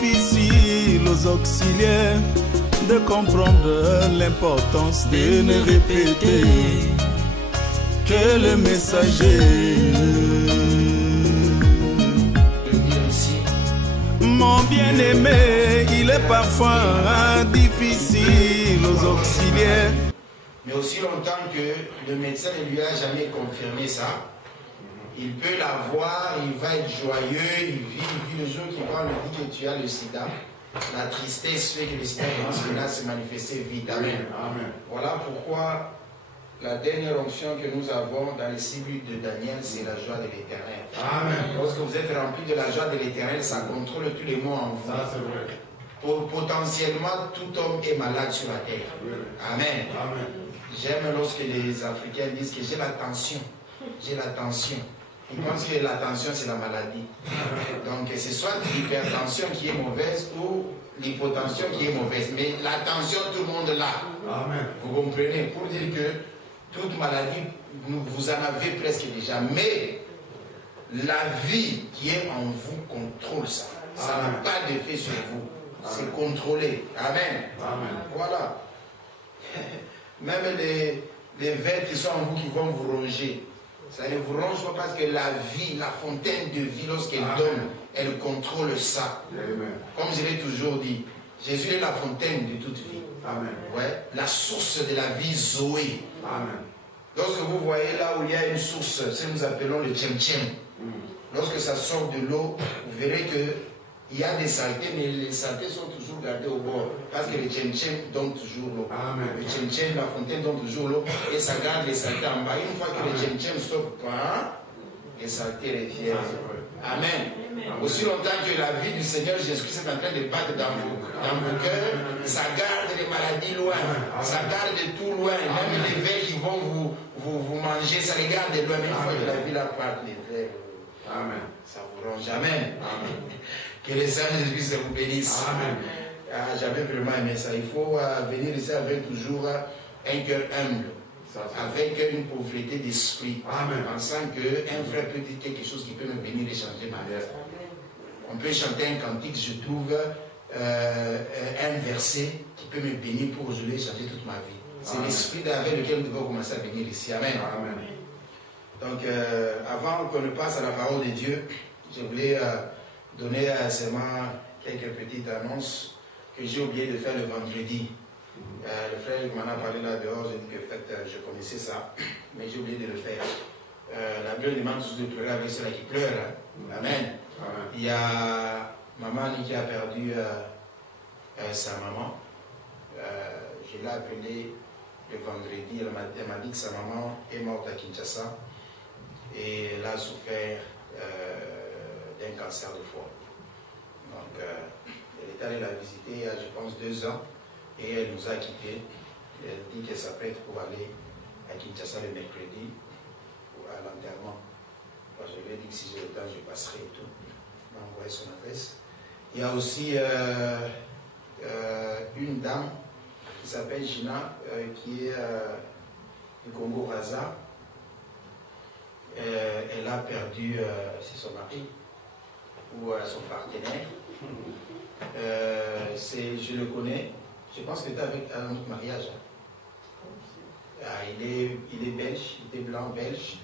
difficile aux auxiliaires de comprendre l'importance de ne répéter que le messager. Mon bien-aimé, il est parfois difficile aux auxiliaires. Mais aussi longtemps que le médecin ne lui a jamais confirmé ça, il peut la voir, il va être joyeux, il vit le jour qui va lui dire que tu as le sida. La tristesse fait que le sida va se manifester vite. Amen. Amen. Voilà pourquoi la dernière onction que nous avons dans les 6 buts de Daniel, c'est la joie de l'Éternel. Amen. Lorsque vous êtes rempli de la joie de l'Éternel, ça contrôle tous les maux en vous. Ça, c'est vrai. Potentiellement, tout homme est malade sur la terre. Amen. Amen. J'aime lorsque les Africains disent que j'ai la tension. J'ai la tension. Ils pensent que la tension, c'est la maladie. Donc, c'est soit l'hypertension qui est mauvaise ou l'hypotension qui est mauvaise. Mais la tension, tout le monde l'a. Amen. Vous comprenez? Pour dire que toute maladie, vous en avez presque déjà. Mais la vie qui est en vous contrôle ça. Ça n'a pas d'effet sur vous. C'est contrôlé. Amen. Amen. Voilà. Même les vers qui sont en vous qui vont vous ronger. Ça ne vous ronge pas parce que la vie, la fontaine de vie, lorsqu'elle donne, elle contrôle ça. Amen. Comme je l'ai toujours dit, Jésus est la fontaine de toute vie. Amen. Ouais, la source de la vie Zoé. Amen. Lorsque vous voyez là où il y a une source, ce que nous appelons le tchem-tchem, lorsque ça sort de l'eau, vous verrez qu'il y a des saletés, mais les saletés sont toujours gardées au bord. Parce que le tchem-tchem donne toujours l'eau. Le tchem-tchem, la fontaine donne toujours l'eau et ça garde les saletés en bas. Une fois que le tchem-tchem stoppe, les saletés reviennent. Amen. Aussi longtemps que la vie du Seigneur Jésus-Christ est en train de battre dans vos cœurs, ça garde les maladies loin, ça garde tout loin. Même les vers qui vont vous manger, ça les garde loin. Mais une fois que la vie la part, les vers, ça vous ronge. Amen. Que les saints de Jésus vous bénissent. Amen. J'avais vraiment aimé ça. Il faut venir ici avec toujours un cœur humble, avec une pauvreté d'esprit, pensant qu'un frère peut dire quelque chose qui peut me bénir et changer ma vie. On peut chanter un cantique, je trouve, un verset qui peut me bénir pour aujourd'hui et changer toute ma vie. C'est l'esprit avec lequel nous devons commencer à venir ici. Amen. Amen. Donc, avant qu'on ne passe à la parole de Dieu, je voulais donner seulement quelques petites annonces que j'ai oublié de faire le vendredi. Le frère m'en a parlé là dehors, j'ai dit que en fait, je connaissais ça, mais j'ai oublié de le faire. La Bible demande toujours de pleurer avec ceux-là qui pleurent. Hein. Amen. Amen. Il y a maman qui a perdu sa maman. Je l'ai appelée le vendredi, elle m'a dit que sa maman est morte à Kinshasa et elle a souffert d'un cancer de foie. Donc, elle est allée la visiter il y a, je pense, 2 ans et elle nous a quittés. Elle dit qu'elle s'apprête pour aller à Kinshasa le mercredi à l'enterrement. Je lui ai dit que si j'ai le temps, je passerai et tout. Elle m'a envoyé son adresse. Il y a aussi une dame qui s'appelle Gina, qui est du Congo-Braza. Elle a perdu son mari ou son partenaire. Je le connais. Je pense que tu es avec un autre mariage. Il est belge, il était blanc belge.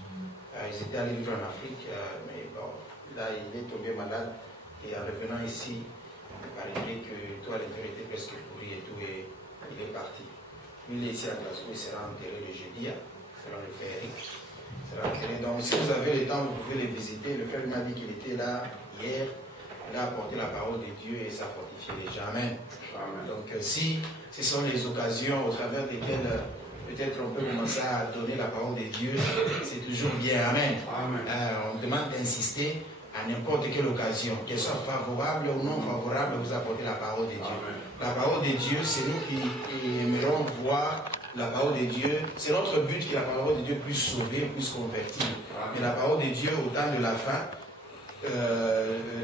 Ils étaient allés vivre en Afrique, mais bon, là il est tombé malade. Et en revenant ici, il m'a révélé que tout à l'intérieur était presque pourri et tout, et il est parti. Lui, il est ici à Glasgow, il sera enterré le jeudi, selon le frère Eric. Donc, si vous avez le temps, vous pouvez les visiter. Le frère m'a dit qu'il était là hier. Il a apporté la parole de Dieu et ça fortifie les gens. Amen. Donc, si ce sont les occasions au travers desquelles peut-être on peut commencer à donner la parole de Dieu, c'est toujours bien. Amen. On demande d'insister à n'importe quelle occasion, qu'elle soit favorable ou non favorable, vous apportez la parole de Dieu. Amen. La parole de Dieu, c'est nous qui aimerons voir la parole de Dieu. C'est notre but que la parole de Dieu puisse sauver, puisse convertir. Mais la parole de Dieu, au temps de la fin,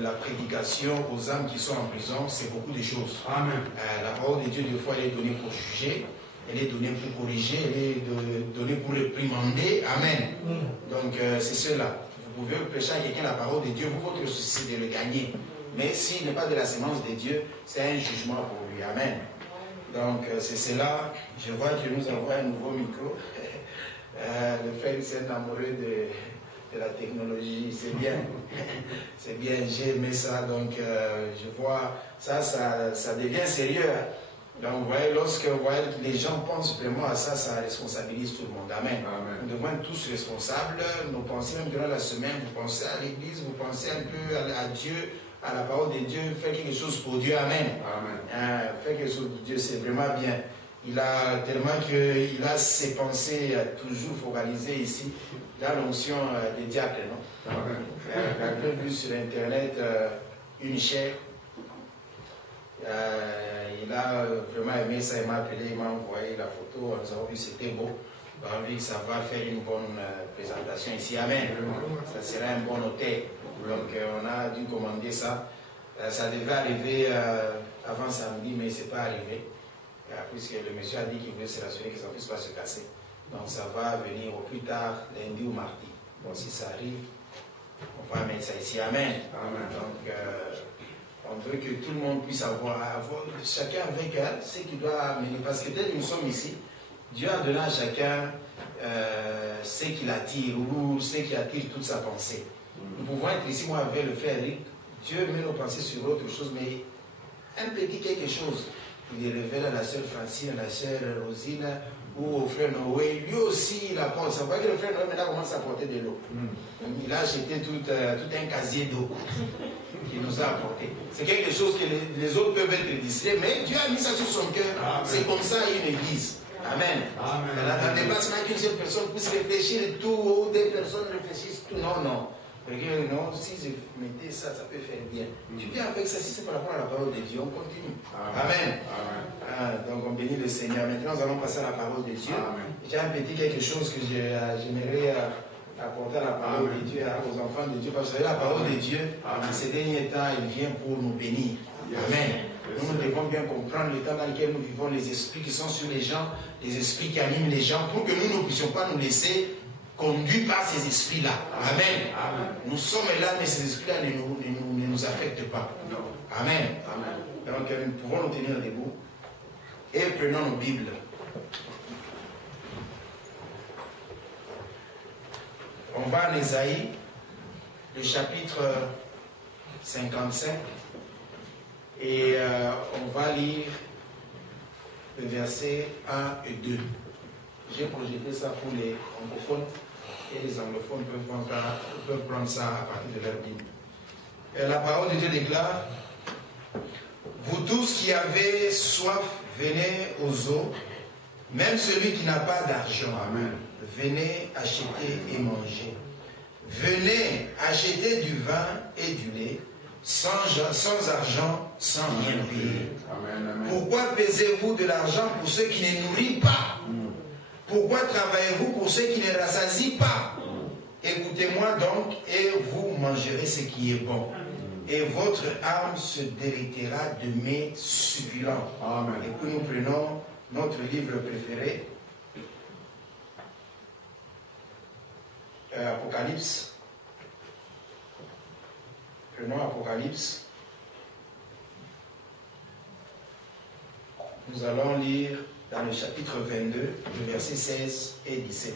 la prédication aux âmes qui sont en prison, c'est beaucoup de choses. Amen. La parole de Dieu, des fois, elle est donnée pour juger, elle est donnée pour corriger, elle est donnée pour réprimander. Amen. Donc, c'est cela. Vous pouvez prêcher à quelqu'un la parole de Dieu, votre souci c'est de le gagner. Mais s'il n'est pas de la sémence de Dieu, c'est un jugement pour lui. Amen. Donc c'est cela. Je vois que nous avons un nouveau micro. Le frère s'est amoureux de la technologie. C'est bien. C'est bien. J'ai aimé ça. Donc je vois ça devient sérieux. Donc vous voyez, lorsque les gens pensent vraiment à ça, ça responsabilise tout le monde. Amen. Amen. Nous devons être tous responsables. Nous pensons même durant la semaine, vous pensez à l'église, vous pensez un peu à Dieu, à la parole de Dieu, faites quelque chose pour Dieu. Amen. Amen. Faites quelque chose pour Dieu, c'est vraiment bien. Il a tellement qu'il a ses pensées toujours focalisées ici. Il a l'onction des diacres, non? Amen. J'ai vu sur internet une chaire. Il a vraiment aimé ça, il m'a appelé, il m'a envoyé la photo, nous avons vu c'était beau. On a vu que ça va faire une bonne présentation ici. Amen. Ça sera un bon hôtel. Donc on a dû commander ça. Ça devait arriver avant samedi, mais ce n'est pas arrivé. Puisque le monsieur a dit qu'il voulait se rassurer que ça ne puisse pas se casser. Donc ça va venir au plus tard, lundi ou mardi. Donc si ça arrive, on va mettre ça ici. Amen. Amen. Donc on veut que tout le monde puisse avoir chacun avec ce qu'il doit amener. Parce que dès que nous sommes ici, Dieu a donné à chacun ce qui l'attire ou ce qui attire toute sa pensée. Nous pouvons être ici, moi avec le frère Eric, Dieu met nos pensées sur autre chose, mais un petit quelque chose. Il est révélé à la sœur Francine, à la sœur Rosine ou au frère Noé. Lui aussi, il apporte. Ça veut dire que le frère Noé maintenant commence à apporter de l'eau. Il a acheté tout un casier d'eau qu'il nous a apporté. C'est quelque chose que les autres peuvent être distraits, mais Dieu a mis ça sur son cœur. C'est comme ça une église. Amen. N'attendez pas seulement qu'une seule personne puisse réfléchir tout, ou des personnes réfléchissent tout. Non, non. Non, si je mettais ça, ça peut faire bien. Tu viens avec ça, si c'est par rapport à la parole de Dieu, on continue. Amen. Amen. Donc on bénit le Seigneur. Maintenant, nous allons passer à la parole de Dieu. J'ai un petit quelque chose que j'aimerais apporter à la parole de Dieu, aux enfants de Dieu. Parce que la parole de Dieu, en ces derniers temps, il vient pour nous bénir. Amen. Nous devons bien comprendre le temps dans lequel nous vivons, les esprits qui sont sur les gens, les esprits qui animent les gens, pour que nous ne puissions pas nous laisser conduits par ces esprits-là. Amen. Amen. Nous sommes là, mais ces esprits-là ne nous affectent pas. Amen. Amen. Donc nous pouvons nous tenir debout et prenons nos Bibles. On va en Ésaïe, le chapitre 55, et on va lire le verset 1 et 2. J'ai projeté ça pour les francophones et les anglophones peuvent prendre ça à partir de leur Bible. Et la parole de Dieu déclare: vous tous qui avez soif, venez aux eaux, même celui qui n'a pas d'argent. Amen. Venez acheter et manger. Venez acheter du vin et du lait, sans argent, sans rien payer. Amen, amen. Pourquoi pesez-vous de l'argent pour ceux qui ne nourrissent pas? Pourquoi travaillez-vous pour ceux qui ne rassasient pas? Écoutez-moi donc, et vous mangerez ce qui est bon. Et votre âme se délectera de mets succulents. Amen. Et puis nous prenons notre livre préféré, Apocalypse. Prenons Apocalypse. Nous allons lire dans le chapitre 22, le verset 16 et 17.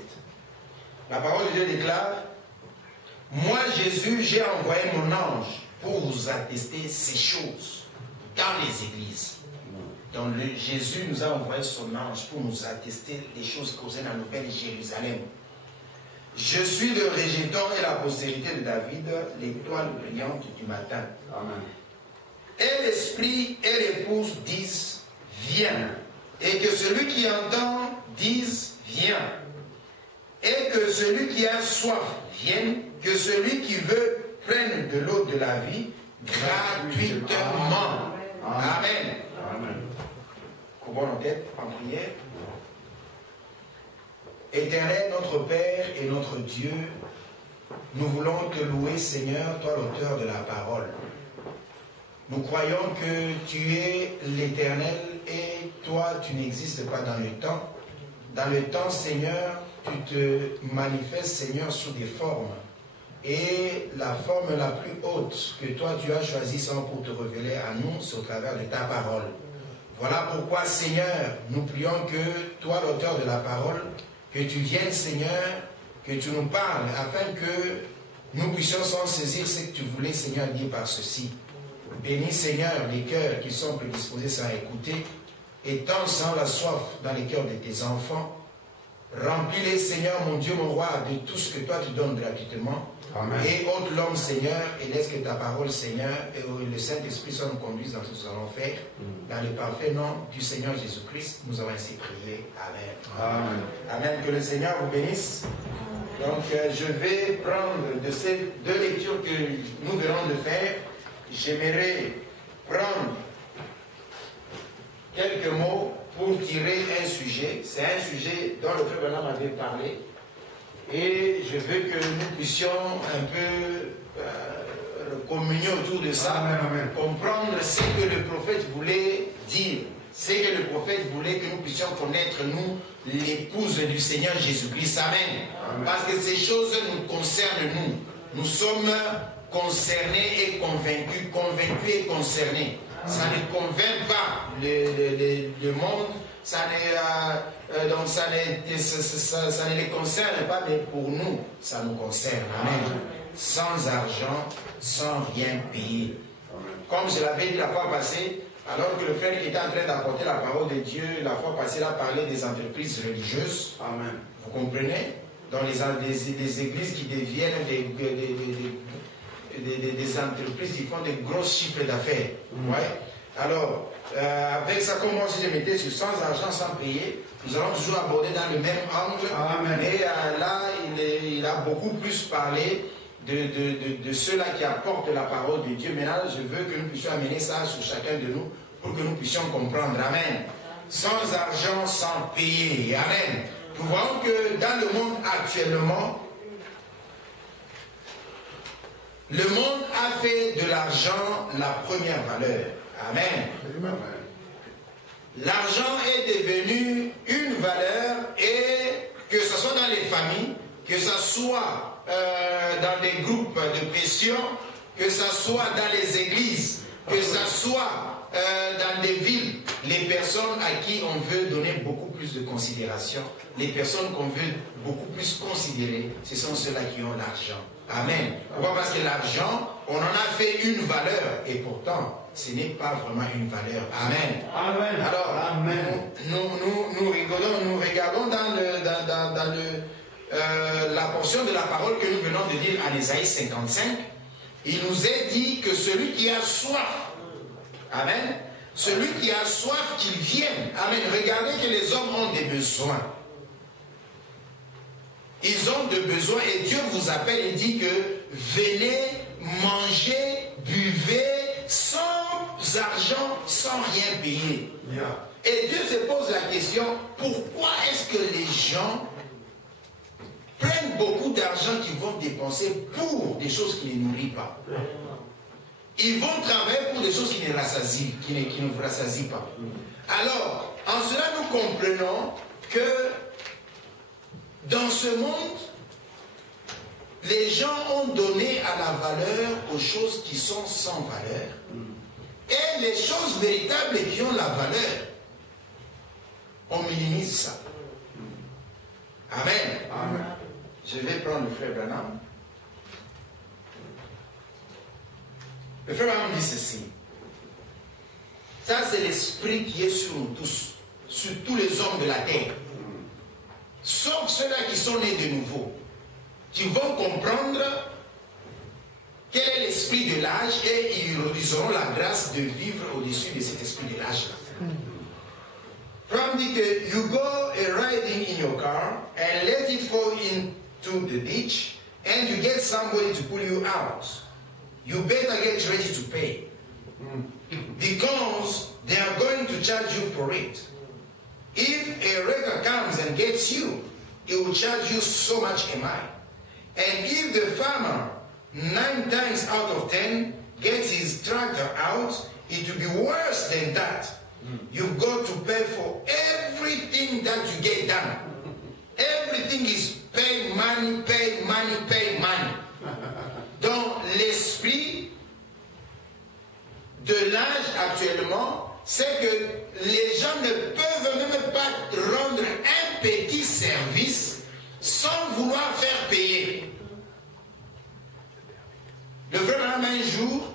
La parole de Dieu déclare: moi, Jésus, j'ai envoyé mon ange pour vous attester ces choses dans les églises. Donc Jésus nous a envoyé son ange pour nous attester les choses causées dans la nouvelle Jérusalem. Je suis le rejeton et la postérité de David, l'étoile brillante du matin. Amen. Et l'esprit et l'épouse disent: viens. Et que celui qui entend dise: viens. Et que celui qui a soif vienne. Que celui qui veut prenne de l'eau de la vie gratuitement. Amen. Amen. Courbons nos têtes en prière. Éternel, notre Père et notre Dieu, nous voulons te louer, Seigneur, toi l'auteur de la parole. Nous croyons que tu es l'Éternel et toi, tu n'existes pas dans le temps. Dans le temps, Seigneur, tu te manifestes, Seigneur, sous des formes. et la forme la plus haute que toi tu as choisie sont pour te révéler à nous au travers de ta parole. Voilà pourquoi, Seigneur, nous prions que toi, l'auteur de la parole, que tu viennes, Seigneur, que tu nous parles, afin que nous puissions s'en saisir ce que tu voulais, Seigneur, dire par ceci. Bénis, Seigneur, les cœurs qui sont prédisposés sans écouter, étends sans la soif dans les cœurs de tes enfants. Remplis-les, Seigneur, mon Dieu, mon roi, de tout ce que toi tu donnes gratuitement. Amen. Et ôte l'homme, Seigneur, et laisse que ta parole, Seigneur, et le Saint-Esprit soit nous conduise dans ce que nous allons faire. Dans le parfait nom du Seigneur Jésus-Christ, nous avons ainsi prié. Amen. Amen. Amen. Que le Seigneur vous bénisse. Donc, je vais prendre de ces deux lectures que nous venons de faire. J'aimerais prendre quelques mots pour tirer un sujet. C'est un sujet dont le frère Branham avait parlé. Et je veux que nous puissions un peu communier autour de ça, amen. Comprendre ce que le prophète voulait dire, ce que le prophète voulait que nous puissions connaître, nous, l'épouse du Seigneur Jésus-Christ. Amen. Amen. Parce que ces choses nous concernent, nous. Nous sommes concernés et convaincus, et concernés. Ça ne convainc pas le monde, ça ne les concerne pas, mais pour nous, ça nous concerne. Amen. Sans argent, sans rien payer. Comme je l'avais dit la fois passée, alors que le frère était en train d'apporter la parole de Dieu, la fois passée, il a parlé des entreprises religieuses. Amen. Vous comprenez? Dans des églises qui deviennent des entreprises qui font des gros chiffres d'affaires. Ouais. Alors, avec ça, comme moi aussi je mettais sur sans argent, sans payer, nous allons toujours aborder dans le même angle. Amen. Et là, il a beaucoup plus parlé de ceux-là qui apportent la parole de Dieu. Maintenant, je veux que nous puissions amener ça sur chacun de nous pour que nous puissions comprendre. Amen. Sans argent, sans payer. Amen. Nous voyons que dans le monde actuellement, le monde a fait de l'argent la première valeur. Amen. L'argent est devenu une valeur, et que ce soit dans les familles, que ce soit dans des groupes de pression, que ce soit dans les églises, que ce soit dans des villes, les personnes à qui on veut donner beaucoup plus de considération, les personnes qu'on veut beaucoup plus considérer, ce sont ceux-là qui ont l'argent. Amen. Pourquoi? Parce que l'argent, on en a fait une valeur, et pourtant, ce n'est pas vraiment une valeur. Amen. Amen. Alors, amen. Nous regardons dans la portion de la parole que nous venons de lire en Ésaïe 55. Il nous est dit que celui qui a soif, amen, celui qui a soif, qu'il vienne. Amen. Regardez que les hommes ont des besoins. Ils ont des besoins, et Dieu vous appelle et dit que venez manger, buvez, sans argent, sans rien payer. Yeah. Et Dieu se pose la question, pourquoi est-ce que les gens prennent beaucoup d'argent qu'ils vont dépenser pour des choses qui ne nourrissent pas? Ils vont travailler pour des choses qui ne vous rassasient pas. Alors, en cela, nous comprenons que dans ce monde, les gens ont donné à la valeur aux choses qui sont sans valeur. Et les choses véritables qui ont la valeur, on minimise ça. Amen. Amen. Je vais prendre le frère Branham. Le frère Branham dit ceci. Ça, c'est l'esprit qui est sur nous tous, sur tous les hommes de la terre. Sauf ceux-là qui sont nés de nouveau, qui vont comprendre quel est l'esprit de l'âge, et ils auront la grâce de vivre au-dessus de cet esprit de l'âge-là. From the you go riding in your car and let it fall into the ditch, and you get somebody to pull you out. You better get ready to pay, because they are going to charge you for it. If a wrecker comes and gets you, he will charge you so much a mile. And if the farmer, 9 times out of 10, gets his tractor out, it will be worse than that. You've got to pay for everything that you get done. Everything is pay money, pay money, pay money. de l'âge actuellement, c'est que les gens ne peuvent même pas rendre un petit service sans vouloir faire payer. Le frère Branham, un jour,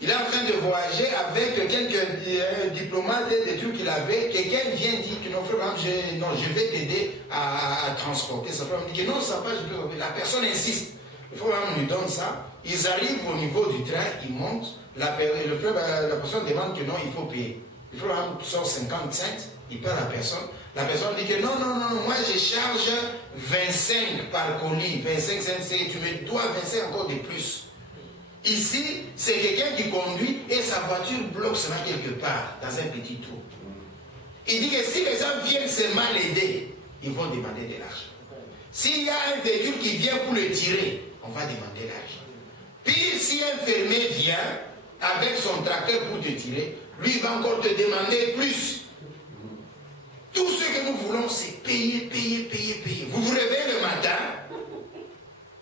il est en train de voyager avec quelques diplomates et des trucs qu'il avait. Quelqu'un vient dire que non, frère Branham, je vais t'aider à transporter. Son frère dit que non, ça va pas, la personne insiste. Le frère Branham lui donne ça. Ils arrivent au niveau du train, ils montent. La personne demande que non, il faut payer. Le frère Branham sort 50 cents, il paie la personne. La personne dit que non, moi je charge 25 par colis, 25 cents, tu me dois 25 encore de plus. Ici, c'est quelqu'un qui conduit et sa voiture bloque seulement quelque part, dans un petit trou. Il dit que si les gens viennent seulement l'aider, ils vont demander de l'argent. S'il y a un véhicule qui vient pour le tirer, on va demander l'argent. Puis si un fermier vient avec son tracteur pour te tirer, lui va encore te demander plus. Tout ce que nous voulons, c'est payer, payer, payer, payer. Vous vous réveillez le matin,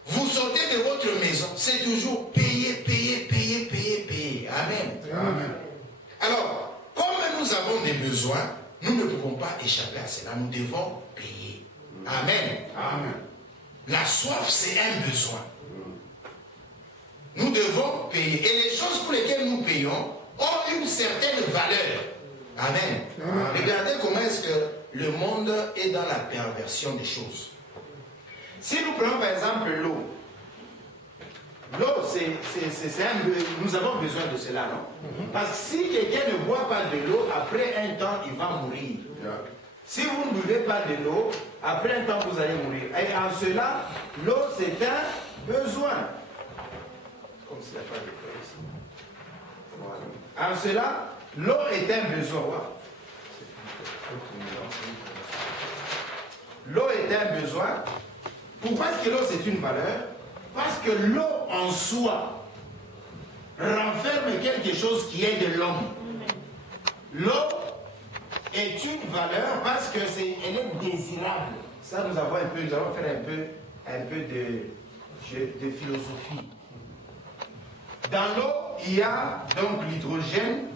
vous sortez de votre maison, c'est toujours payer, payer, payer, payer, payer. Amen. Amen. Alors, comme nous avons des besoins, nous ne pouvons pas échapper à cela. Nous devons payer. Amen. Amen. La soif, c'est un besoin. Nous devons payer. Et les choses pour lesquelles nous payons ont une certaine valeur. Amen. Amen. Regardez comment est-ce que le monde est dans la perversion des choses. Si nous prenons par exemple l'eau, l'eau, nous avons besoin de cela, non? Parce que si quelqu'un ne boit pas de l'eau, après un temps, il va mourir. Si vous ne buvez pas de l'eau, après un temps, vous allez mourir. Et en cela, l'eau, c'est un besoin. Comme s'il n'y a pas de feu ici. Voilà. En cela, l'eau est un besoin. L'eau est un besoin. Pourquoi est-ce que l'eau c'est une valeur? Parce que l'eau en soi renferme quelque chose qui est de l'homme. L'eau est une valeur parce que elle est désirable. Ça nous allons faire un peu de philosophie. Dans l'eau, il y a donc l'hydrogène,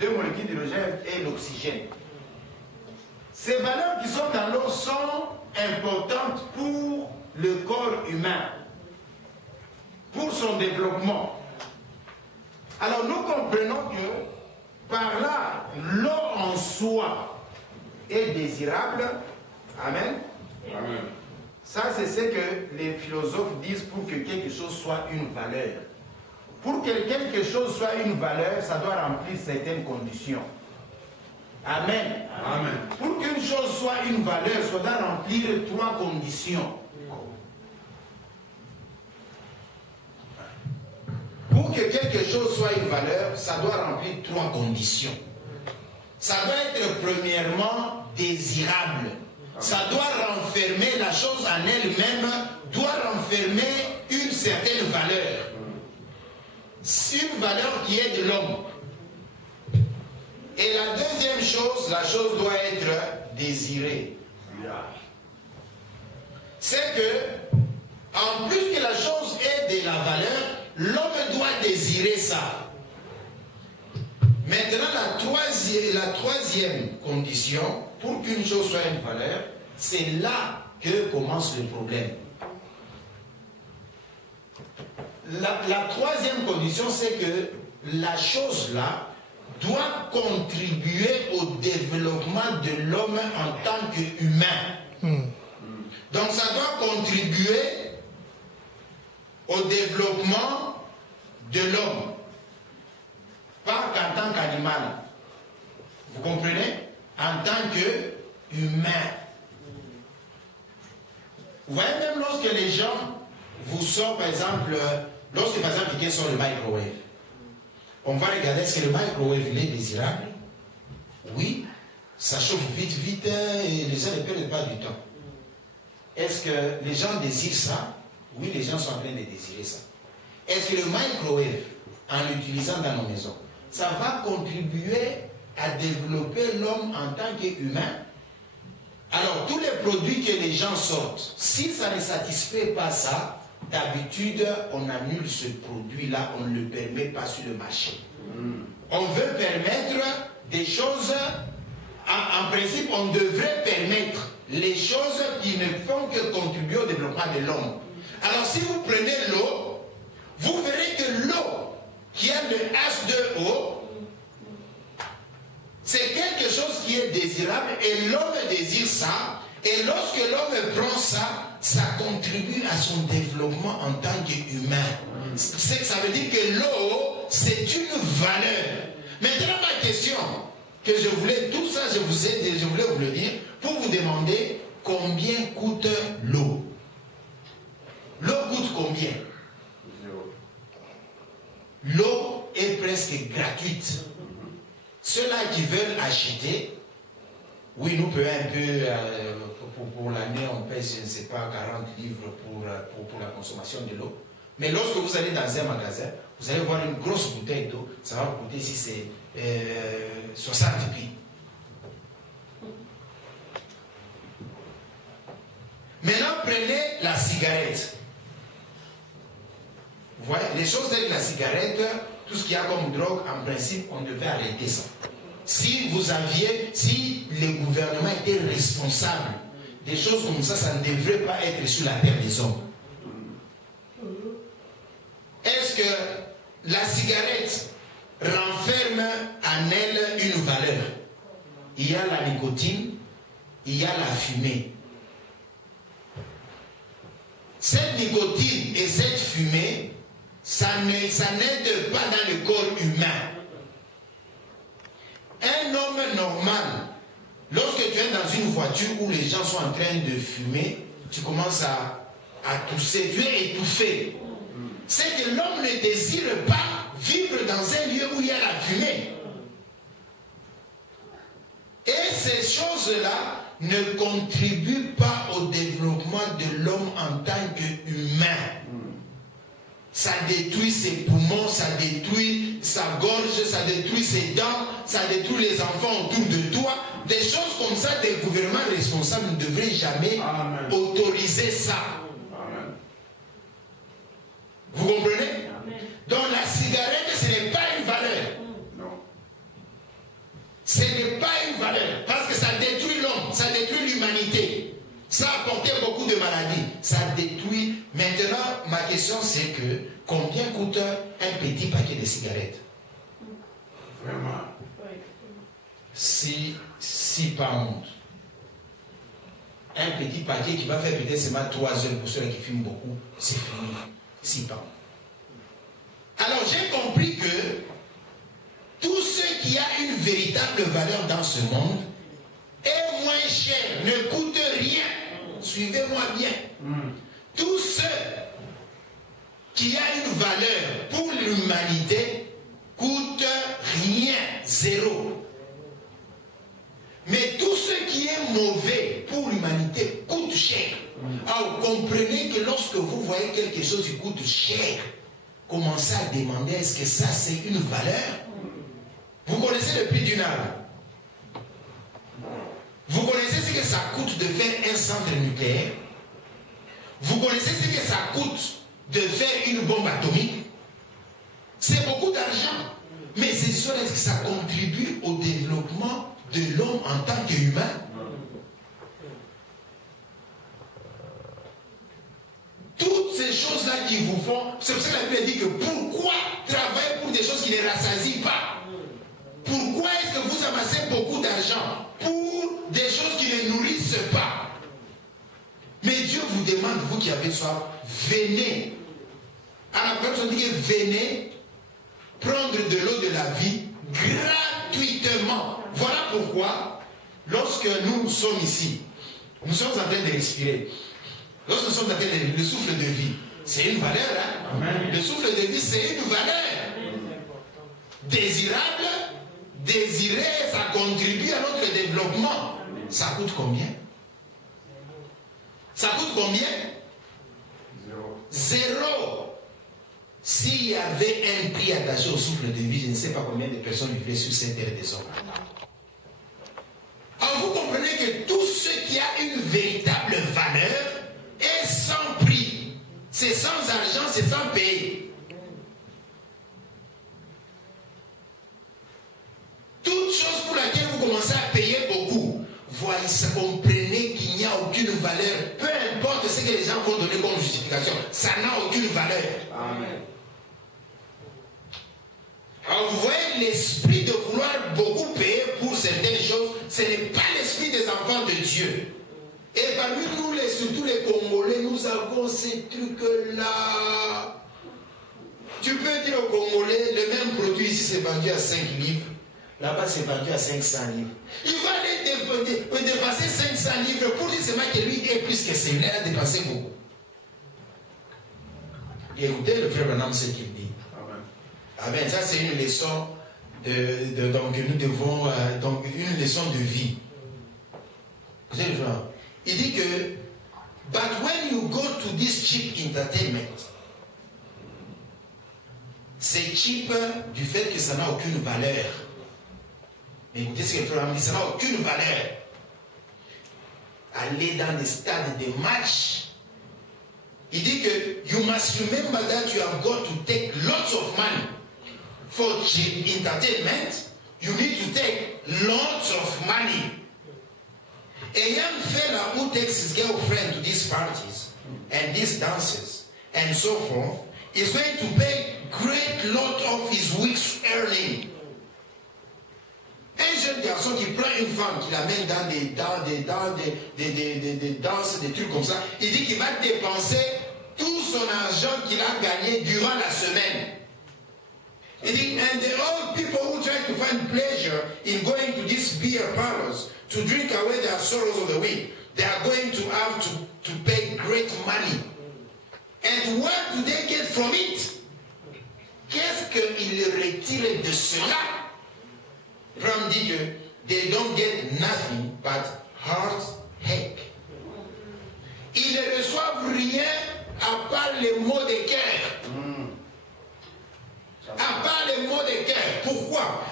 2 molécules d'hydrogène et l'oxygène. Ces valeurs qui sont dans l'eau sont importantes pour le corps humain, pour son développement. Alors nous comprenons que par là, l'eau en soi est désirable. Amen. Amen. Ça, c'est ce que les philosophes disent pour que quelque chose soit une valeur. Pour que quelque chose soit une valeur, ça doit remplir certaines conditions. Amen. Amen. Pour qu'une chose soit une valeur, ça doit remplir 3 conditions. Pour que quelque chose soit une valeur, ça doit remplir 3 conditions. Ça doit être premièrement désirable. Ça doit renfermer, la chose en elle-même doit renfermer une certaine valeur. C'est une valeur qui est de l'homme. Et la deuxième chose, la chose doit être désirée. C'est que, en plus que la chose ait de la valeur, l'homme doit désirer ça. Maintenant, la troisième condition, pour qu'une chose soit une valeur, c'est là que commence le problème. La troisième condition, c'est que la chose là doit contribuer au développement de l'homme en tant qu'humain. Donc ça doit contribuer au développement de l'homme, pas qu'en tant qu'animal. Vous comprenez? En tant qu'humain. Vous voyez, même lorsque les gens vous sortent, par exemple, lorsque par exemple quelqu'un sort le microwave, on va regarder est-ce que le microwave il est désirable? Oui, ça chauffe vite et les gens ne perdent pas du temps. Est-ce que les gens désirent ça? Oui, les gens sont en train de désirer ça. Est-ce que le microwave, en l'utilisant dans nos maisons, ça va contribuer à développer l'homme en tant qu'humain? Alors, tous les produits que les gens sortent, si ça ne satisfait pas ça, d'habitude, on annule ce produit-là, on ne le permet pas sur le marché. On veut permettre des choses, en principe, on devrait permettre les choses qui ne font que contribuer au développement de l'homme. Alors si vous prenez l'eau, vous verrez que l'eau qui a le H2O, c'est quelque chose qui est désirable et l'homme désire ça. Et lorsque l'homme prend ça, ça contribue à son développement en tant qu'humain. Ça veut dire que l'eau, c'est une valeur. Maintenant, ma question, que je voulais, tout ça, je voulais vous le dire, pour vous demander combien coûte l'eau. L'eau coûte combien? L'eau est presque gratuite. Ceux-là qui veulent acheter, oui, nous payons un peu, pour l'année, on paye, je ne sais pas, 40 livres pour la consommation de l'eau. Mais lorsque vous allez dans un magasin, vous allez voir une grosse bouteille d'eau, ça va vous coûter, si c'est 60 pi. Maintenant, prenez la cigarette. Vous voyez, les choses avec la cigarette, tout ce qu'il y a comme drogue, en principe, on devait arrêter ça. Si le gouvernement était responsable, des choses comme ça ne devrait pas être sur la terre des hommes. Est-ce que la cigarette renferme en elle une valeur? Il y a la nicotine, il y a la fumée. Cette nicotine et cette fumée, ça n'aide pas dans le corps humain. Un homme normal, lorsque tu es dans une voiture où les gens sont en train de fumer, tu commences à tousser, tu es étouffé. C'est que l'homme ne désire pas vivre dans un lieu où il y a la fumée. Et ces choses-là ne contribuent pas au développement de l'homme en tant qu'humain. Ça détruit ses poumons, ça détruit sa gorge, ça détruit ses dents, ça détruit les enfants autour de toi. Des choses comme ça, des gouvernements responsables ne devraient jamais autoriser ça. Amen. Vous comprenez? Amen. Donc la cigarette, ce n'est pas une valeur. Non. Ce n'est pas une valeur. Parce que ça détruit l'homme, ça détruit l'humanité. Ça a apporté beaucoup de maladies. Ça détruit. Maintenant, ma question c'est que combien coûte un petit paquet de cigarettes? Vraiment. 6 pounds. Un petit paquet qui va faire peut-être seulement 3 heures pour ceux qui fument beaucoup, c'est fini. 6 pounds. Alors j'ai compris que tout ce qui a une véritable valeur dans ce monde est moins cher, ne coûte rien. Suivez-moi bien. Tout ce qui a une valeur pour l'humanité coûte rien, zéro. Mais tout ce qui est mauvais pour l'humanité coûte cher. Alors comprenez que lorsque vous voyez quelque chose qui coûte cher, commencez à demander est-ce que ça c'est une valeur? Vous connaissez le prix d'une arme? Vous connaissez ce que ça coûte de faire un centre nucléaire? Vous connaissez ce que ça coûte de faire une bombe atomique? C'est beaucoup d'argent. Mais c'est sûr que ça contribue au développement de l'homme en tant qu'humain. Toutes ces choses-là qui vous font, c'est pour ça que la Bible dit que pourquoi travailler pour des choses qui ne rassasient pas? Pourquoi est-ce que vous amassez beaucoup d'argent pour des choses qui ne nourrissent pas? Mais Dieu vous demande, vous qui avez soif, venez. À la personne dit venez prendre de l'eau de la vie gratuitement. Voilà pourquoi, lorsque nous sommes ici, nous sommes en train de respirer. Lorsque nous sommes en train de respirer, le souffle de vie, c'est une valeur. Hein? Amen. Le souffle de vie, c'est une valeur. Désirable, désiré, ça contribue à notre développement. Ça coûte combien? Ça coûte combien? Zéro. S'il y avait un prix attaché au souffle de vie, je ne sais pas combien de personnes vivraient sur cette terre des hommes. Alors vous comprenez que tout ce qui a une véritable valeur est sans prix. C'est sans argent, c'est sans payer. comprenez qu'il n'y a aucune valeur. Peu importe ce que les gens vont donner comme justification, ça n'a aucune valeur. Amen. Alors vous voyez, l'esprit de vouloir beaucoup payer pour certaines choses, ce n'est pas l'esprit des enfants de Dieu. Et parmi nous, surtout les Congolais, nous avons ces trucs-là. Tu peux dire aux Congolais, le même produit ici c'est vendu à 5 livres. Là-bas, c'est vendu à 500 livres. Il va aller dépasser 500 livres pour dire seulement que lui est plus que ça. Il a dépassé beaucoup. Et écoutez le frère Branham, ce qu'il dit. Amen. Amen. Ça, c'est une leçon donc nous devons, donc une leçon de vie. Vous savez, il dit que, but when you go to this cheap entertainment, c'est cheap du fait que ça n'a aucune valeur. Mais écoutez ce que le frère dit, ça n'a aucune valeur. Aller dans des stades de match, il dit que you must remember that you have got to take lots of money for cheap entertainment. You need to take lots of money. A young fella who takes his girlfriend to these parties and these dances and so forth is going to pay great lot of his week's earning. Un jeune garçon qui prend une femme, qui l'amène dans des danses, des trucs comme ça, il dit qu'il va dépenser tout son argent qu'il a gagné durant la semaine. Il dit, and the old people who try to find pleasure in going to these beer parlors to drink away their sorrows of the week, they are going to have to pay great money. And what do they get from it? Qu'est-ce qu'ils retirent de cela? From dit que they don't get nothing but heartache. Ils ne reçoivent rien à part les mots de cœur. À part les mots de cœur. Pourquoi?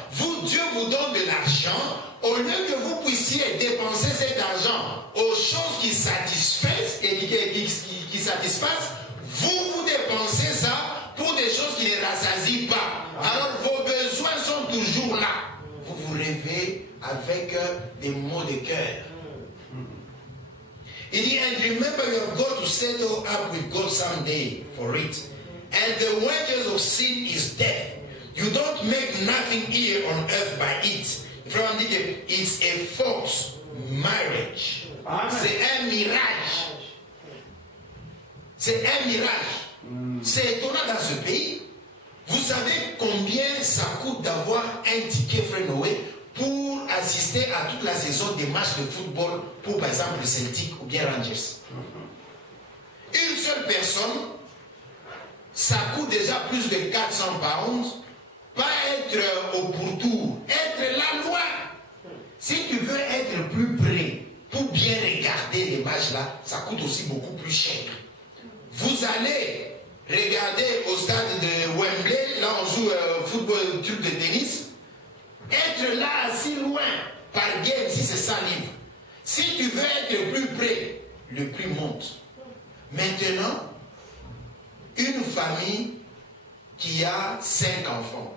Dieu vous donne de l'argent, au lieu que vous puissiez dépenser cet argent aux choses qui satisfassent et qui satisfassent, vous dépensez ça pour des choses qui ne rassasient pas. Alors vos besoins sont toujours là. Vous rêvez avec des mots de cœur. Il dit, and remember you have got to settle up with God someday for it. And the wages of sin is death. You don't make nothing here on earth by it. It's a false marriage. C'est un mirage. C'est un mirage. C'est étonnant dans ce pays. Vous savez combien ça coûte d'avoir un ticket Frère Noé pour assister à toute la saison des matchs de football pour par exemple le Celtic ou bien Rangers? Une seule personne, ça coûte déjà plus de 400 pounds. Pas être au pourtour, être la loi. Si tu veux être plus près pour bien regarder les matchs là, ça coûte aussi beaucoup plus cher. Vous allez regarder au stade de Wembley, là on joue football, truc de tennis, être là assis loin, par game si c'est 100 livres. Si tu veux être plus près, le prix monte. Maintenant, une famille qui a 5 enfants,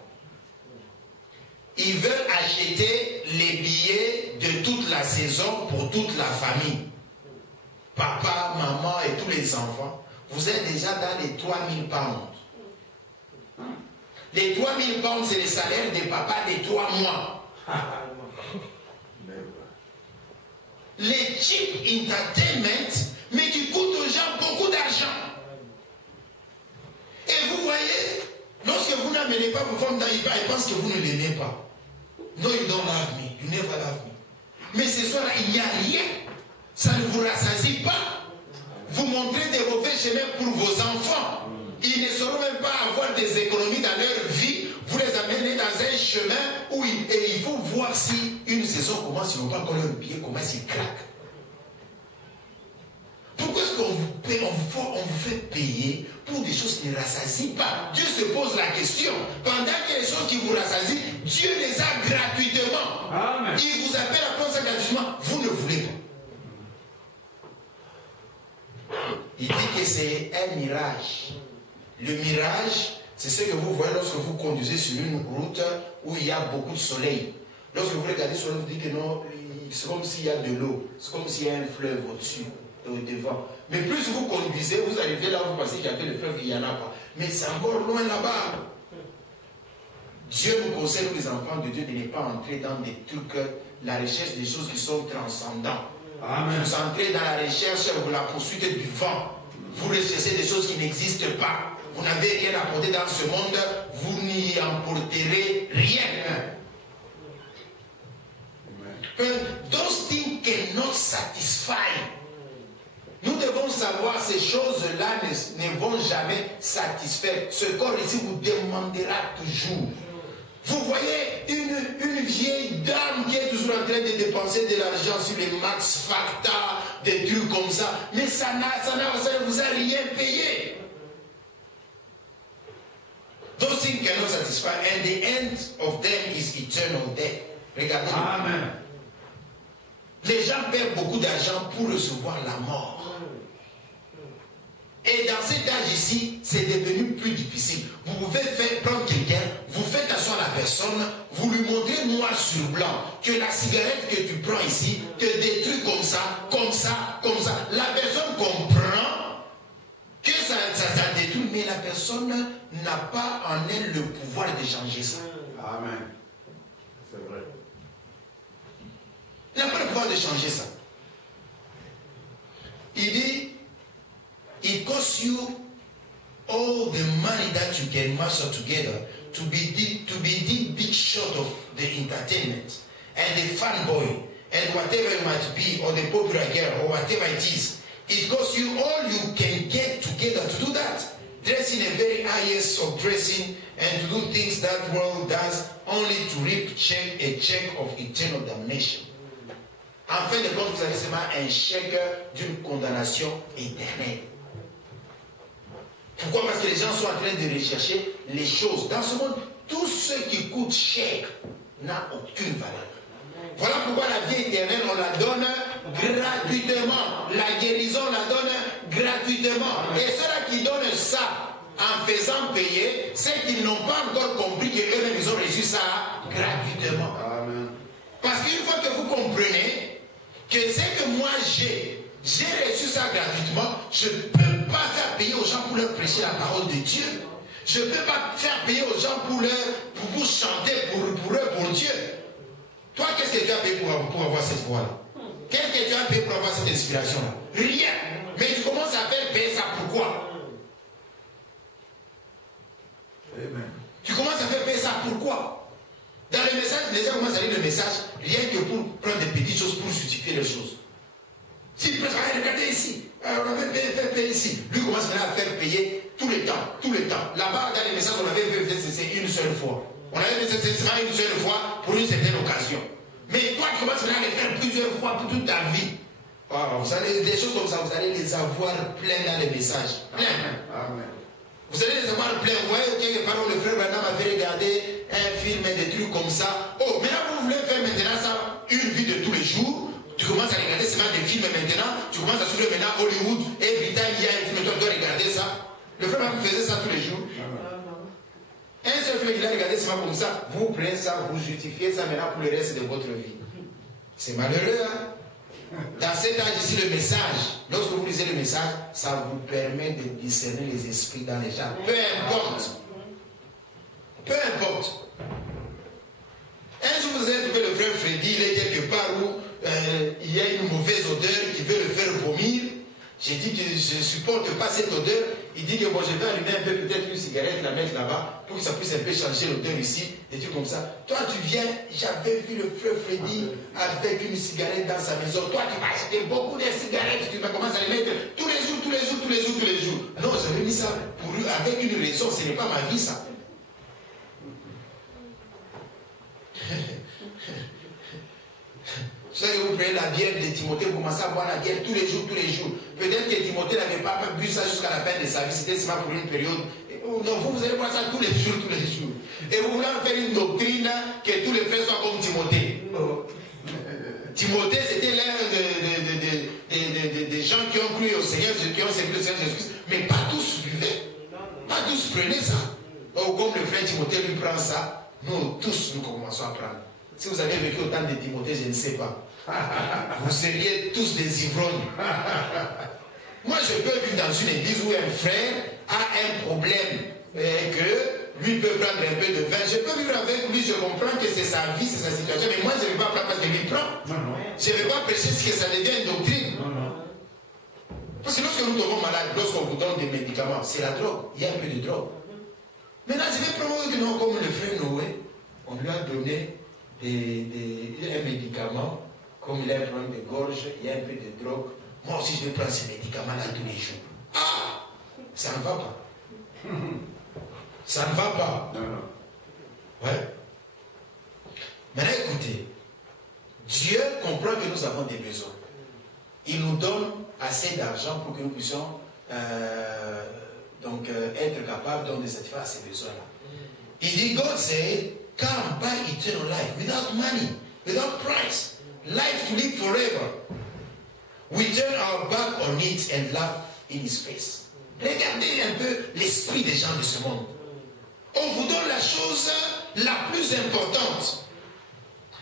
ils veulent acheter les billets de toute la saison pour toute la famille. Papa, maman et tous les enfants. Vous êtes déjà dans les 3000 pounds. Les 3000 pounds, c'est le salaire des papas des 3 mois. Les cheap entertainment, mais qui coûtent aux gens beaucoup d'argent. Et vous voyez, lorsque vous n'amenez pas vos femmes dans l'Iba, ils pensent que vous ne l'aimez pas. No, you don't love me. You never love me. Mais ce soir-là, il n'y a rien. Ça ne vous rassasie pas. Vous montrez des mauvais chemins pour vos enfants. Ils ne sauront même pas avoir des économies dans leur vie. Vous les amenez dans un chemin où il faut voir si une saison commence, ils n'ont pas encore leur billet, comment ils craquent. Pourquoi est-ce qu'on vous paye, on vous fait payer pour des choses qui ne rassasient pas? Dieu se pose la question. Pendant que les choses qui vous rassasient, Dieu les a gratuitement. Amen. Il vous appelle à prendre ça gratuitement. Vous ne voulez pas. Il dit que c'est un mirage. Le mirage, c'est ce que vous voyez lorsque vous conduisez sur une route où il y a beaucoup de soleil. Lorsque vous regardez sur le soleil, vous dites que non, c'est comme s'il y a de l'eau, c'est comme s'il y a un fleuve au-dessus, devant. Mais plus vous conduisez, vous arrivez là, vous pensez qu'il y avait le fleuve, il n'y en a pas. Mais c'est encore loin là-bas. Dieu nous conseille, nous les enfants de Dieu, de ne pas entrer dans des trucs, la recherche des choses qui sont transcendantes. Amen. Vous entrez dans la recherche ou la poursuite du vent. Vous recherchez des choses qui n'existent pas. Vous n'avez rien à apporter dans ce monde, vous n'y emporterez rien. Those things cannot satisfy. Nous devons savoir ces choses-là ne vont jamais satisfaire. Ce corps ici vous demandera toujours. Vous voyez une vieille dame qui est toujours en train de dépenser de l'argent sur les Max Facta, des trucs comme ça, mais ça ne vous a rien payé. Those things cannot satisfy, and the end of them is eternal death. Regardez. Amen. Les gens perdent beaucoup d'argent pour recevoir la mort. Et dans cet âge ici, c'est devenu plus difficile. Vous pouvez prendre quelqu'un, vous faites asseoir la personne, vous lui montrez noir sur blanc que la cigarette que tu prends ici te détruit comme ça, comme ça, comme ça. La personne comprend que ça détruit, mais la personne n'a pas en elle le pouvoir de changer ça. Amen. C'est vrai. Il n'a pas le pouvoir de changer ça. Il dit, it costs you all the money that you can muster together to be the big shot of the entertainment and the fun boy and whatever it might be, or the popular girl or whatever it is. It costs you all you can get together to do that. Dressing a very highest of dressing and to do things that world does only to reap a check of eternal damnation. En fin de compte, vous avez seulement un chèque d'une condamnation éternelle. Pourquoi? Parce que les gens sont en train de rechercher les choses. Dans ce monde, tout ce qui coûte cher n'a aucune valeur. Voilà pourquoi la vie éternelle, on la donne gratuitement. La guérison, on la donne gratuitement. Et ceux-là qui donnent ça en faisant payer, c'est qu'ils n'ont pas encore compris qu'eux-mêmes, ils ont reçu ça gratuitement. Amen. Parce qu'une fois que vous comprenez que c'est que moi j'ai reçu ça gratuitement, je ne peux pas faire payer aux gens pour leur prêcher la parole de Dieu. Je ne peux pas faire payer aux gens pour chanter pour eux, pour Dieu. Toi, qu'est-ce que tu as payé pour avoir cette voix-là? Qu'est-ce que tu as payé pour avoir cette inspiration-là? Rien. Mais tu commences à faire payer ça pourquoi? Amen. Tu commences à faire payer ça pourquoi? Dans le message, les gens commencent à lire le message rien que pour prendre des petites choses pour justifier les choses. Si tu peux regarder ici, on avait fait payer ici. Lui commence maintenant à faire payer tout le temps, tout le temps. Là-bas, dans les messages, on avait fait c'est une seule fois. On avait fait c'est une seule fois pour une certaine occasion. Mais toi, tu commences maintenant à les faire plusieurs fois pour toute ta vie. Oh, vous allez, des choses comme ça, vous allez les avoir plein dans les messages. Plein. Amen. Vous allez les avoir plein. Vous voyez, quelque part, le frère Branham avait regardé un film et des trucs comme ça. Oh, maintenant, vous voulez faire maintenant ça, une vie de tous les jours. Tu commences à regarder seulement des films maintenant. Tu commences à suivre maintenant Hollywood. Every time il y a un film, toi, tu dois regarder ça. Le frère Branham faisait ça tous les jours. Un seul film, il a regardé seulement comme ça. Vous prenez ça, vous justifiez ça maintenant pour le reste de votre vie. C'est malheureux, hein? Dans cet âge ici, le message, lorsque vous lisez le message, ça vous permet de discerner les esprits dans les gens. Peu importe. Peu importe. Un jour, vous avez trouvé le frère Freddy, il est quelque part où il y a une mauvaise odeur qui veut le faire vomir. J'ai dit que je ne supporte pas cette odeur. Il dit que bon, je vais allumer un peu peut-être une cigarette, la mettre là-bas, pour que ça puisse un peu changer l'odeur ici, des trucs comme ça. Toi, tu viens, j'avais vu le frère Freddy avec une cigarette dans sa maison. Toi, tu vas acheter beaucoup de cigarettes, tu vas commencer à les mettre tous les jours, tous les jours, tous les jours, tous les jours. Non, j'avais mis ça pour lui, avec une raison, ce n'est pas ma vie, ça. Vous savez, vous prenez la bière de Timothée, vous commencez à boire la bière tous les jours, tous les jours. Peut-être que Timothée n'avait pas bu ça jusqu'à la fin de sa vie, c'était seulement pour une période. Non, vous allez boire ça tous les jours, tous les jours. Et vous voulez en faire une doctrine que tous les frères soient comme Timothée. Timothée, c'était l'un des gens qui ont cru au Seigneur, qui ont servi le Seigneur Jésus-Christ, mais pas tous buvaient. Pas tous prenaient ça. Oh, comme le frère Timothée lui prend ça, nous tous nous commençons à prendre. Si vous avez vécu au temps de Timothée, je ne sais pas. Vous seriez tous des ivrognes. Moi, je peux vivre dans une église où un frère a un problème et que lui peut prendre un peu de vin. Je peux vivre avec lui, je comprends que c'est sa vie, c'est sa situation, mais moi, je ne vais pas prendre parce que lui prend. Je ne vais pas prêcher ce que ça devient une doctrine. Parce que lorsque nous tombons malades, lorsqu'on vous donne des médicaments, c'est la drogue. Il y a un peu de drogue. Maintenant, je vais prendre que non, comme le frère Noé, on lui a donné un médicament, comme il a un problème de gorge, il y a un peu de drogue. Moi aussi, je vais prendre ces médicaments-là tous les jours. Ah! Ça ne va pas. Ça ne va pas. Ouais. Maintenant, écoutez, Dieu comprend que nous avons des besoins. Il nous donne assez d'argent pour que nous puissions être capables de satisfaire ces besoins-là. Il dit, God said, come buy eternal life without money, without price. Life to live forever. We turn our back on it and laugh in his face. Regardez un peu l'esprit des gens de ce monde. On vous donne la chose la plus importante.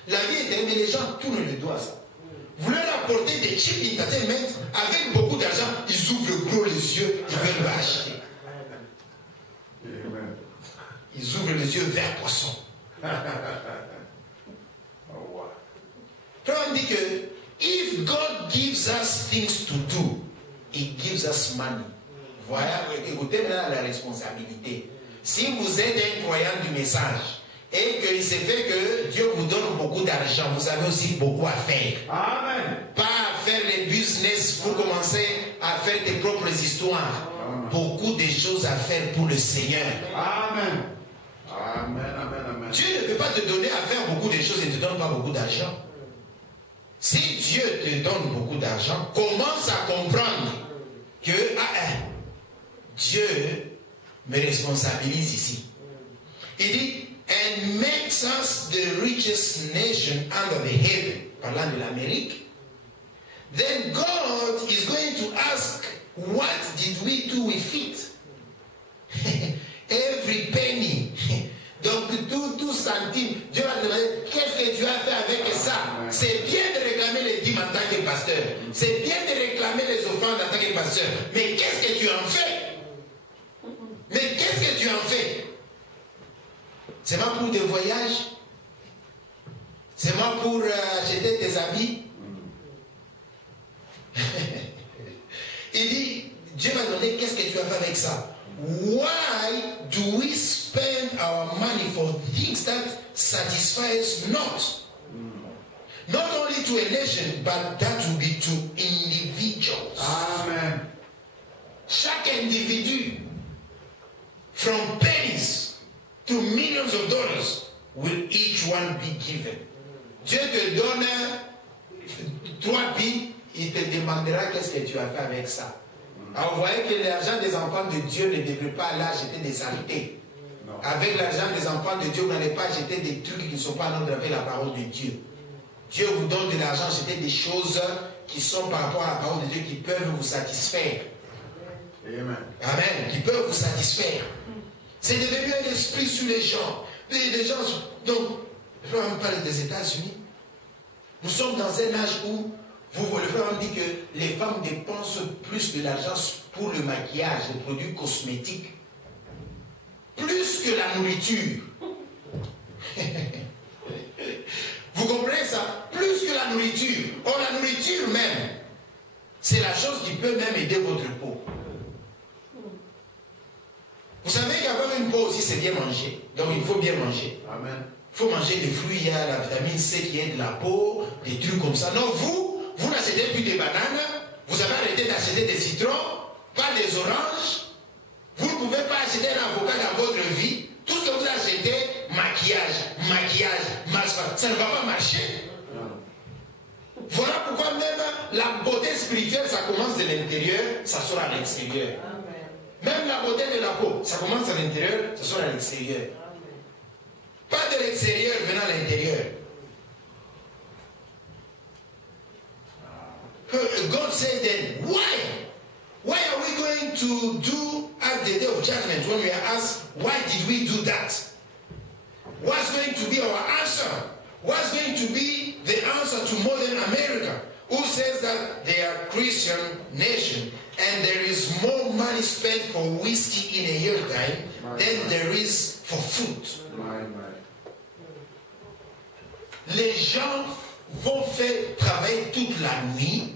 La vie est mais les gens tournent le doigt à ça. Vous leur apportez des cheap entertainment avec beaucoup d'argent, ils ouvrent gros les yeux, ils veulent acheter. Ils ouvrent les yeux vers poisson. On dit que if God gives us things to do, He gives us money. Voilà, écoutez maintenant la responsabilité. Si vous êtes un croyant du message et qu'il se fait que Dieu vous donne beaucoup d'argent, vous avez aussi beaucoup à faire. Amen. Pas à faire les business pour commencer à faire tes propres histoires. Amen. Beaucoup de choses à faire pour le Seigneur. Amen. Amen, amen, amen. Dieu ne peut pas te donner à faire beaucoup de choses et ne te donne pas beaucoup d'argent. Si Dieu te donne beaucoup d'argent, commence à comprendre que Dieu me responsabilise ici. Il dit, and makes us the richest nation under the heaven, parlant de l'Amérique. Then God is going to ask, what did we do with it? Every penny. Donc tout centime, Dieu va te demander, qu'est-ce que tu as fait avec ça? C'est bien de réclamer les dîmes en tant que pasteur. C'est bien de réclamer les offrandes en tant que pasteur. Mais qu'est-ce que tu en fais? Mais qu'est-ce que tu en fais? C'est moi pour des voyages? C'est moi pour acheter des habits? Il dit, Dieu va demander, qu'est-ce que tu as fait avec ça? Why do we spend our money for things that satisfy us not? Not only to a nation, but that will be to individuals. Amen. Chaque individu, from pennies to millions of dollars, will each one be given. Dieu te donne 3 billes, il te demandera qu'est-ce que tu as fait avec ça. Alors vous voyez que l'argent des enfants de Dieu ne devrait pas aller acheter des saletés. Avec l'argent des enfants de Dieu, vous n'allez pas acheter des trucs qui ne sont pas en ordre avec la parole de Dieu. Dieu vous donne de l'argent, acheter des choses qui sont par rapport à la parole de Dieu, qui peuvent vous satisfaire. Amen. Amen. Qui peuvent vous satisfaire. C'est devenu un esprit sur les gens. Les gens, donc, je vais même parler des États-Unis. Nous sommes dans un âge où le frère dit que les femmes dépensent plus de l'argent pour le maquillage, les produits cosmétiques, plus que la nourriture. Vous comprenez ça? Plus que la nourriture. Or, la nourriture même, c'est la chose qui peut même aider votre peau. Vous savez qu'avoir une peau aussi, c'est bien manger. Donc, il faut bien manger. Amen. Il faut manger des fruits, il y a la vitamine C qui aide la peau, des trucs comme ça. Donc, vous n'achetez plus des bananes, vous avez arrêté d'acheter des citrons, pas des oranges. Vous ne pouvez pas acheter un avocat dans votre vie. Tout ce que vous achetez, maquillage, ça ne va pas marcher. Voilà pourquoi même la beauté spirituelle, ça commence de l'intérieur, ça sort à l'extérieur. Même la beauté de la peau, ça commence à l'intérieur, ça sort à l'extérieur. Pas de l'extérieur venant à l'intérieur. God said then, why? Why are we going to do at the day of judgment when we are asked, why did we do that? What's going to be our answer? What's going to be the answer to modern America, who says that they are Christian nation and there is more money spent for whiskey in a year time than there is for food? Les gens vont faire travailler toute la nuit,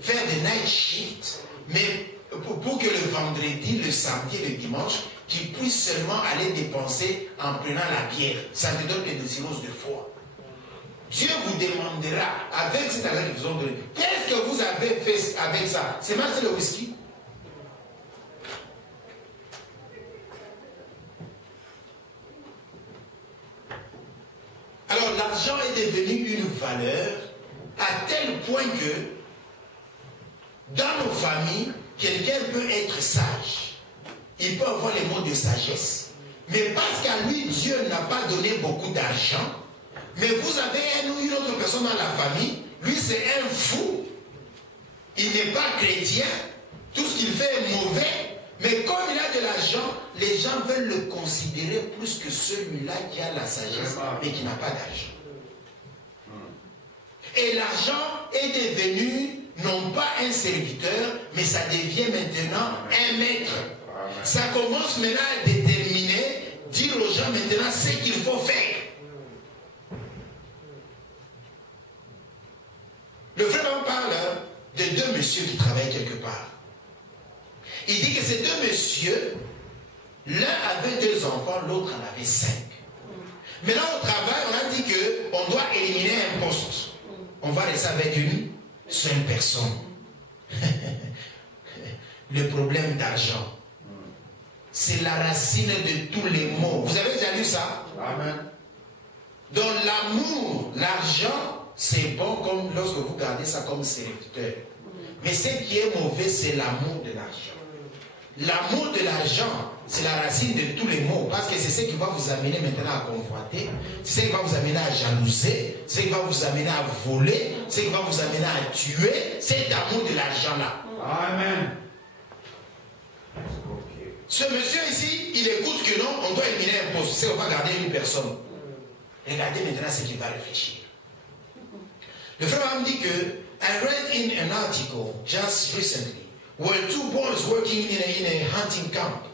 faire des night shifts, mais pour que le vendredi, le samedi et le dimanche, qu'ils puissent seulement aller dépenser en prenant la bière. Ça ne donne que des cirrhoses de foie. Dieu vous demandera, avec cet argent que vous avez donné, qu'est-ce que vous avez fait avec ça? C'est mal, c'est le whisky. Alors l'argent est devenu une valeur à tel point que dans nos familles, quelqu'un peut être sage. Il peut avoir les mots de sagesse. Mais parce qu'à lui, Dieu n'a pas donné beaucoup d'argent, mais vous avez une autre personne dans la famille, lui c'est un fou. Il n'est pas chrétien, tout ce qu'il fait est mauvais, mais comme il a de l'argent, les gens veulent le considérer plus que celui-là qui a la sagesse, mais qui n'a pas d'argent. Et l'argent est devenu non pas un serviteur, mais ça devient maintenant un maître. Ça commence maintenant à déterminer, dire aux gens maintenant ce qu'il faut faire. Le frère en parle de deux messieurs qui travaillent quelque part. Il dit que ces deux messieurs, l'un avait 2 enfants, l'autre en avait 5. Maintenant au travail, on a dit qu'on doit éliminer un poste. On va rester avec une seule personne. Le problème d'argent, c'est la racine de tous les maux. Vous avez déjà lu ça? Amen. Dans l'amour, l'argent, c'est bon comme lorsque vous gardez ça comme serviteur. Mais ce qui est mauvais, c'est l'amour de l'argent. L'amour de l'argent, c'est la racine de tous les maux. Parce que c'est ce qui va vous amener maintenant à convoiter. C'est ce qui va vous amener à jalouser. C'est ce qui va vous amener à voler. C'est ce qui va vous amener à tuer. Cet amour de l'argent-là. Amen. Ce monsieur ici, il écoute que non, on doit éliminer un poste. C'est qu'on va garder une personne. Regardez maintenant ce qu'il va réfléchir. Le frère me dit que I read in an article just recently where 2 boys working in a hunting camp.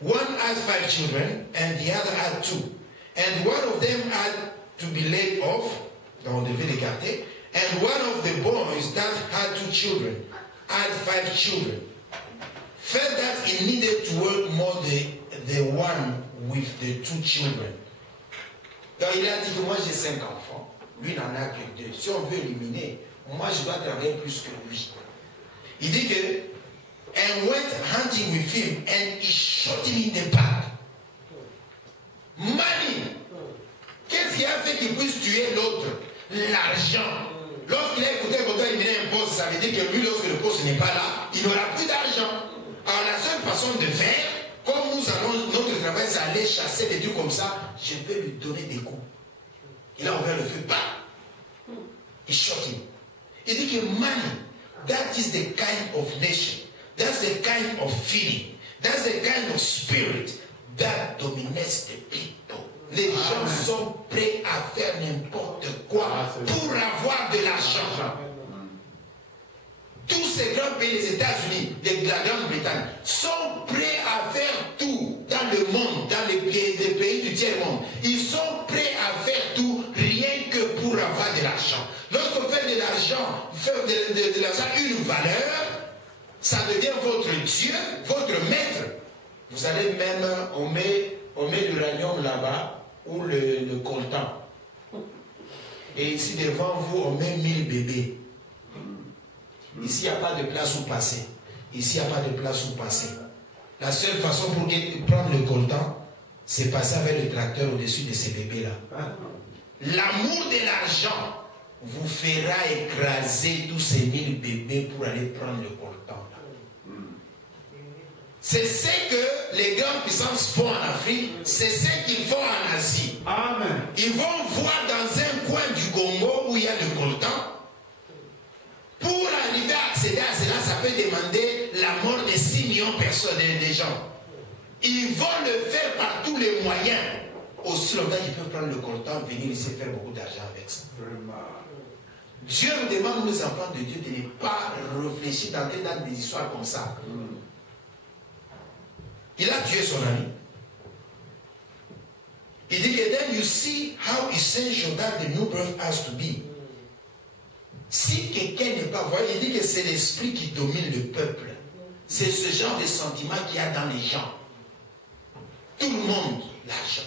One had 5 children and the other had 2. And one of them had to be laid off, on devait l'écarter, and one of the boys that had 2 children had 5 children. Felt that he needed to work more the one with the 2 children. Donc il a dit que moi j'ai 5 enfants, lui n'en a que 2. Si on veut éliminer, moi je dois travailler plus que lui. Il dit que and went hunting with him and he shot him in the back. Money. Qu'est-ce qui a fait qu'il puisse tuer l'autre? L'argent. Lorsqu'il a écouté qu'on doit éliminer un poste, ça veut dire que lui, lorsque le poste n'est pas là, il n'aura plus d'argent. Alors la seule façon de faire, comme nous allons, notre travail, c'est aller chasser des trucs comme ça, je vais lui donner des coups. Il a ouvert le feu, bam! He shot him. Il dit que money, that is the kind of nation. That's the kind of feeling. That's the kind of spirit that dominates the people. Les gens sont prêts à faire n'importe quoi pour avoir de l'argent. Tous ces grands pays, les États-Unis, la Grande-Bretagne, sont prêts à faire tout dans le monde, dans les pays du tiers-monde. Ils sont prêts à faire tout rien que pour avoir de l'argent. Lorsqu'on fait de l'argent, de l'argent une valeur, ça devient votre Dieu, votre maître. Vous allez même, on met l'uranium là-bas, ou le coltan. Et ici devant vous, on met 1000 bébés. Ici, il n'y a pas de place où passer. Ici, il n'y a pas de place où passer. La seule façon pour prendre le coltan, c'est passer avec le tracteur au-dessus de ces bébés-là. L'amour de l'argent vous fera écraser tous ces 1000 bébés pour aller prendre le coltan. C'est ce que les grandes puissances font en Afrique, c'est ce qu'ils font en Asie. Amen. Ils vont voir dans un coin du Congo où il y a le coltan. Pour arriver à accéder à cela, ça peut demander la mort de 6 millions de personnes, des gens. Ils vont le faire par tous les moyens. aussi longtemps qu'ils peuvent prendre le coltan, venir ici faire beaucoup d'argent avec ça. Dieu nous demande, nous enfants de Dieu, de ne pas réfléchir, d'entrer dans des histoires comme ça. Il a tué son ami. Il dit que then you see how essential that the new birth has to be. Si quelqu'un n'est pas voyé, il dit que c'est l'esprit qui domine le peuple. C'est ce genre de sentiment qu'il y a dans les gens. Tout le monde, l'argent.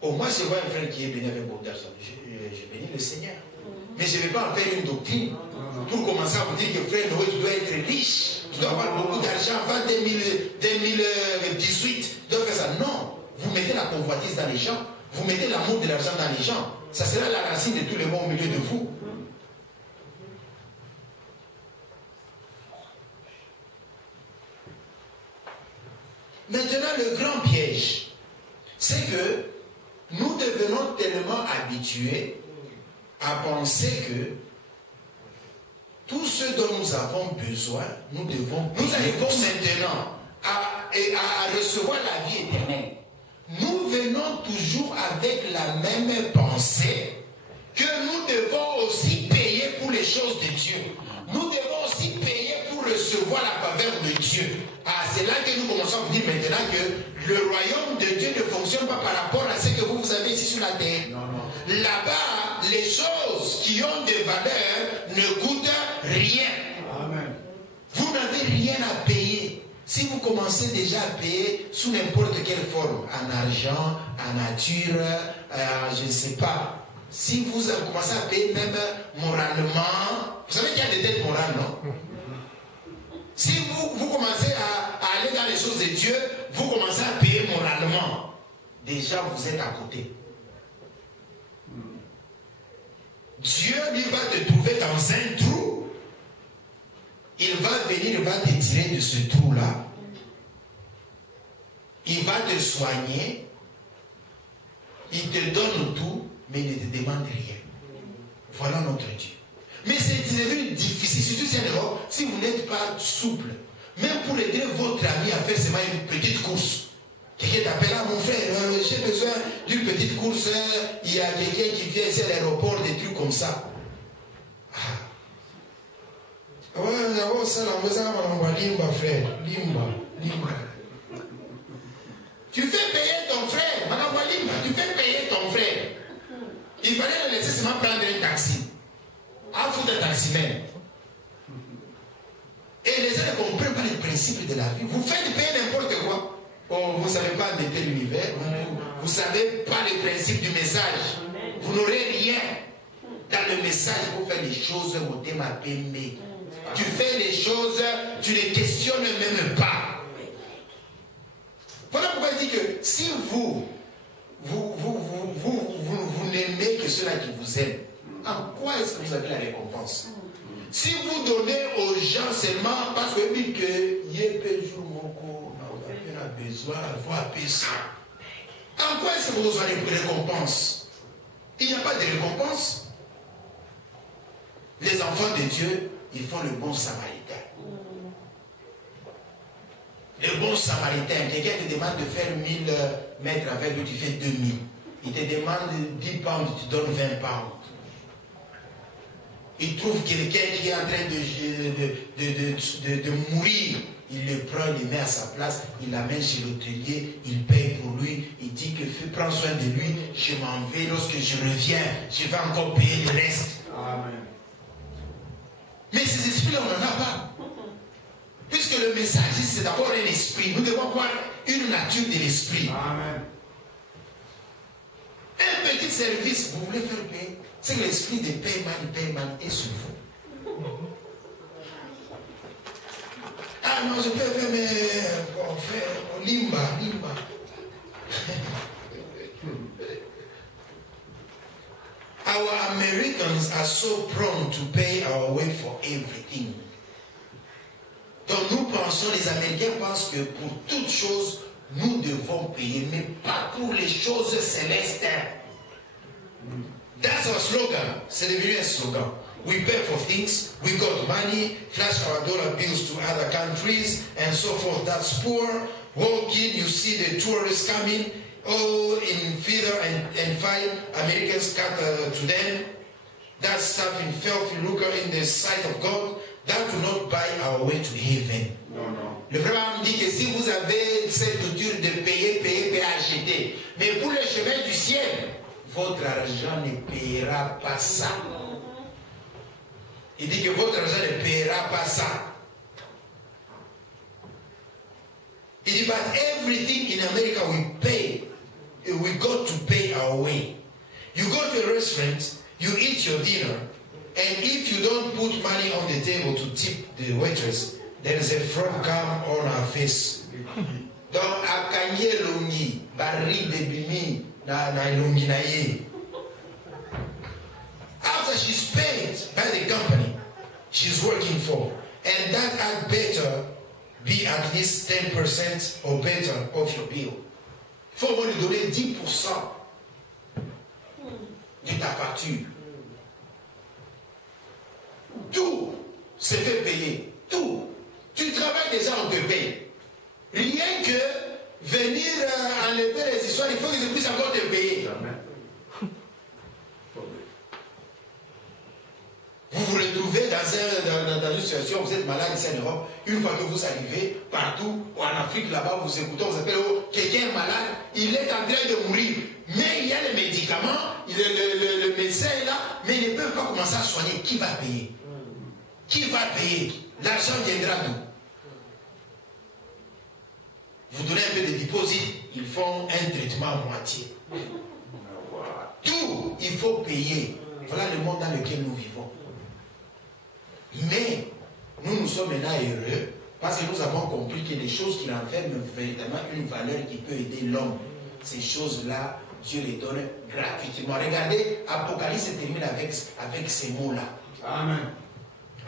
Au moins, je vois un frère qui est béni avec beaucoup d'argent. Je bénis le Seigneur. Mais je ne vais pas en faire une doctrine. Pour commencer à vous dire que frère Noé, tu dois être riche. Tu dois avoir beaucoup d'argent avant 2018. Tu dois faire ça. Non. Vous mettez la convoitise dans les gens. Vous mettez l'amour de l'argent dans les gens. Ça sera la racine de tous les mots au milieu de vous. Maintenant, le grand piège, c'est que nous devenons tellement habitués à penser que tout ce dont nous avons besoin, nous arrivons maintenant à recevoir la vie éternelle. Nous venons toujours avec la même pensée que nous devons aussi payer pour les choses de Dieu. Nous devons aussi payer pour recevoir la faveur de Dieu. Ah, c'est là que nous commençons à vous dire maintenant que le royaume de Dieu ne fonctionne pas par rapport à ce que vous avez ici sur la terre. Là-bas, les choses qui ont de valeur ne coûtent rien. Amen. Vous n'avez rien à payer. Si vous commencez déjà à payer sous n'importe quelle forme, en argent, en nature, je ne sais pas. Si vous commencez à payer même moralement, vous savez qu'il y a des dettes morales, non? Si vous commencez à aller dans les choses de Dieu, vous commencez à payer moralement. Déjà, vous êtes à côté. Dieu, lui, va te trouver dans un trou. Il va venir, il va te tirer de ce trou-là. Il va te soigner. Il te donne tout, mais il ne te demande rien. Voilà notre Dieu. Mais c'est devenu difficile, surtout si en Europe, si vous n'êtes pas souple, même pour aider votre ami à faire seulement une petite course. Quelqu'un t'appelle, ah mon frère, j'ai besoin d'une petite course, il y a quelqu'un qui vient ici à l'aéroport, des trucs comme ça. Ouais, d'abord ça, la maison, on va limba, frère, limba. Tu fais payer ton frère, madame Walimba, tu fais payer ton frère. Il fallait le laisser seulement prendre un taxi. À foutre un taximène. Et les gens ne comprennent pas les principes de la vie. Vous faites payer n'importe quoi. Oh, vous ne savez pas endetter l'univers. Vous ne savez pas les principes du message. Vous n'aurez rien. Dans le message, il faut faire les choses au thème à aimer. Tu fais les choses, tu ne les questionnes même pas. Voilà pourquoi il dit que si vous n'aimez que ceux-là qui vous aiment, en quoi est-ce que vous avez la récompense? Si vous donnez aux gens seulement parce que oui que on a besoin d'avoir ça. En quoi est-ce que vous avez une récompense? Il n'y a pas de récompense. Les enfants de Dieu, ils font le bon samaritain. Le bon samaritain, quelqu'un te demande de faire 1000 mètres avec lui, tu fais 2000. Il te demande 10 pounds, tu donnes 20 pounds. Il trouve quelqu'un qui est en train de mourir. Il le prend, il le met à sa place, il l'amène chez l'hôtelier, il paye pour lui, il dit que prends soin de lui, je m'en vais, lorsque je reviens, je vais encore payer le reste. Amen. Mais ces esprits-là, on n'en a pas. Puisque le message, c'est d'abord un esprit. Nous devons avoir une nature de l'esprit. Amen. Un petit service, vous voulez faire payer, c'est que l'esprit de paiement est sur vous. Ah non, je peux faire mes... Bon, faire limba. Our Americans are so prone to pay our way for everything. Donc nous pensons, les Américains pensent que pour toutes choses, nous devons payer, mais pas pour les choses célestes. That's our slogan. C'est devenu un slogan. We pay for things, we got money, flash our dollar bills to other countries, and so forth. That's poor. Walk in, you see the tourists coming. oh, in feather and fight, Americans cut to them. That stuff in filthy lucre in the sight of God, that will not buy our way to heaven. Le frère me dit que si vous avez cette culture de payer, acheter, mais pour le chemin du ciel, votre argent ne payera pas ça. Il dit que votre argent ne payera pas ça. Il dit, but everything in America we pay. We got to pay our way. You go to a restaurant, you eat your dinner, and if you don't put money on the table to tip the waitress, there is a frog come on our face. Donc, à Kanye Longi, Barry de Bimi, na Longi na ye. After she's paid by the company she's working for, and that had better be at least 10% or better of your bill. Il faut lui donner 10% de ta facture. Tout se fait payer. Tout. Tu travailles déjà, on te paye. Rien que venir enlever les histoires, il faut que je puisse encore te payer. Vous vous retrouvez dans une situation, vous êtes malade ici en Europe, une fois que vous arrivez partout, ou en Afrique là-bas, vous écoutez, vous appelez, oh, quelqu'un est malade, il est en train de mourir. Mais il y a les médicaments, le médecin est là, mais ils ne peuvent pas commencer à soigner. Qui va payer? Qui va payer? L'argent viendra d'où? Vous donnez un peu de dépôt, ils font un traitement à moitié. Tout, il faut payer. Voilà le monde dans lequel nous vivons. Mais nous sommes maintenant heureux parce que nous avons compris que des choses qui renferment véritablement une valeur qui peut aider l'homme, ces choses-là, Dieu les donne gratuitement. Regardez, Apocalypse se termine avec ces mots-là. Amen.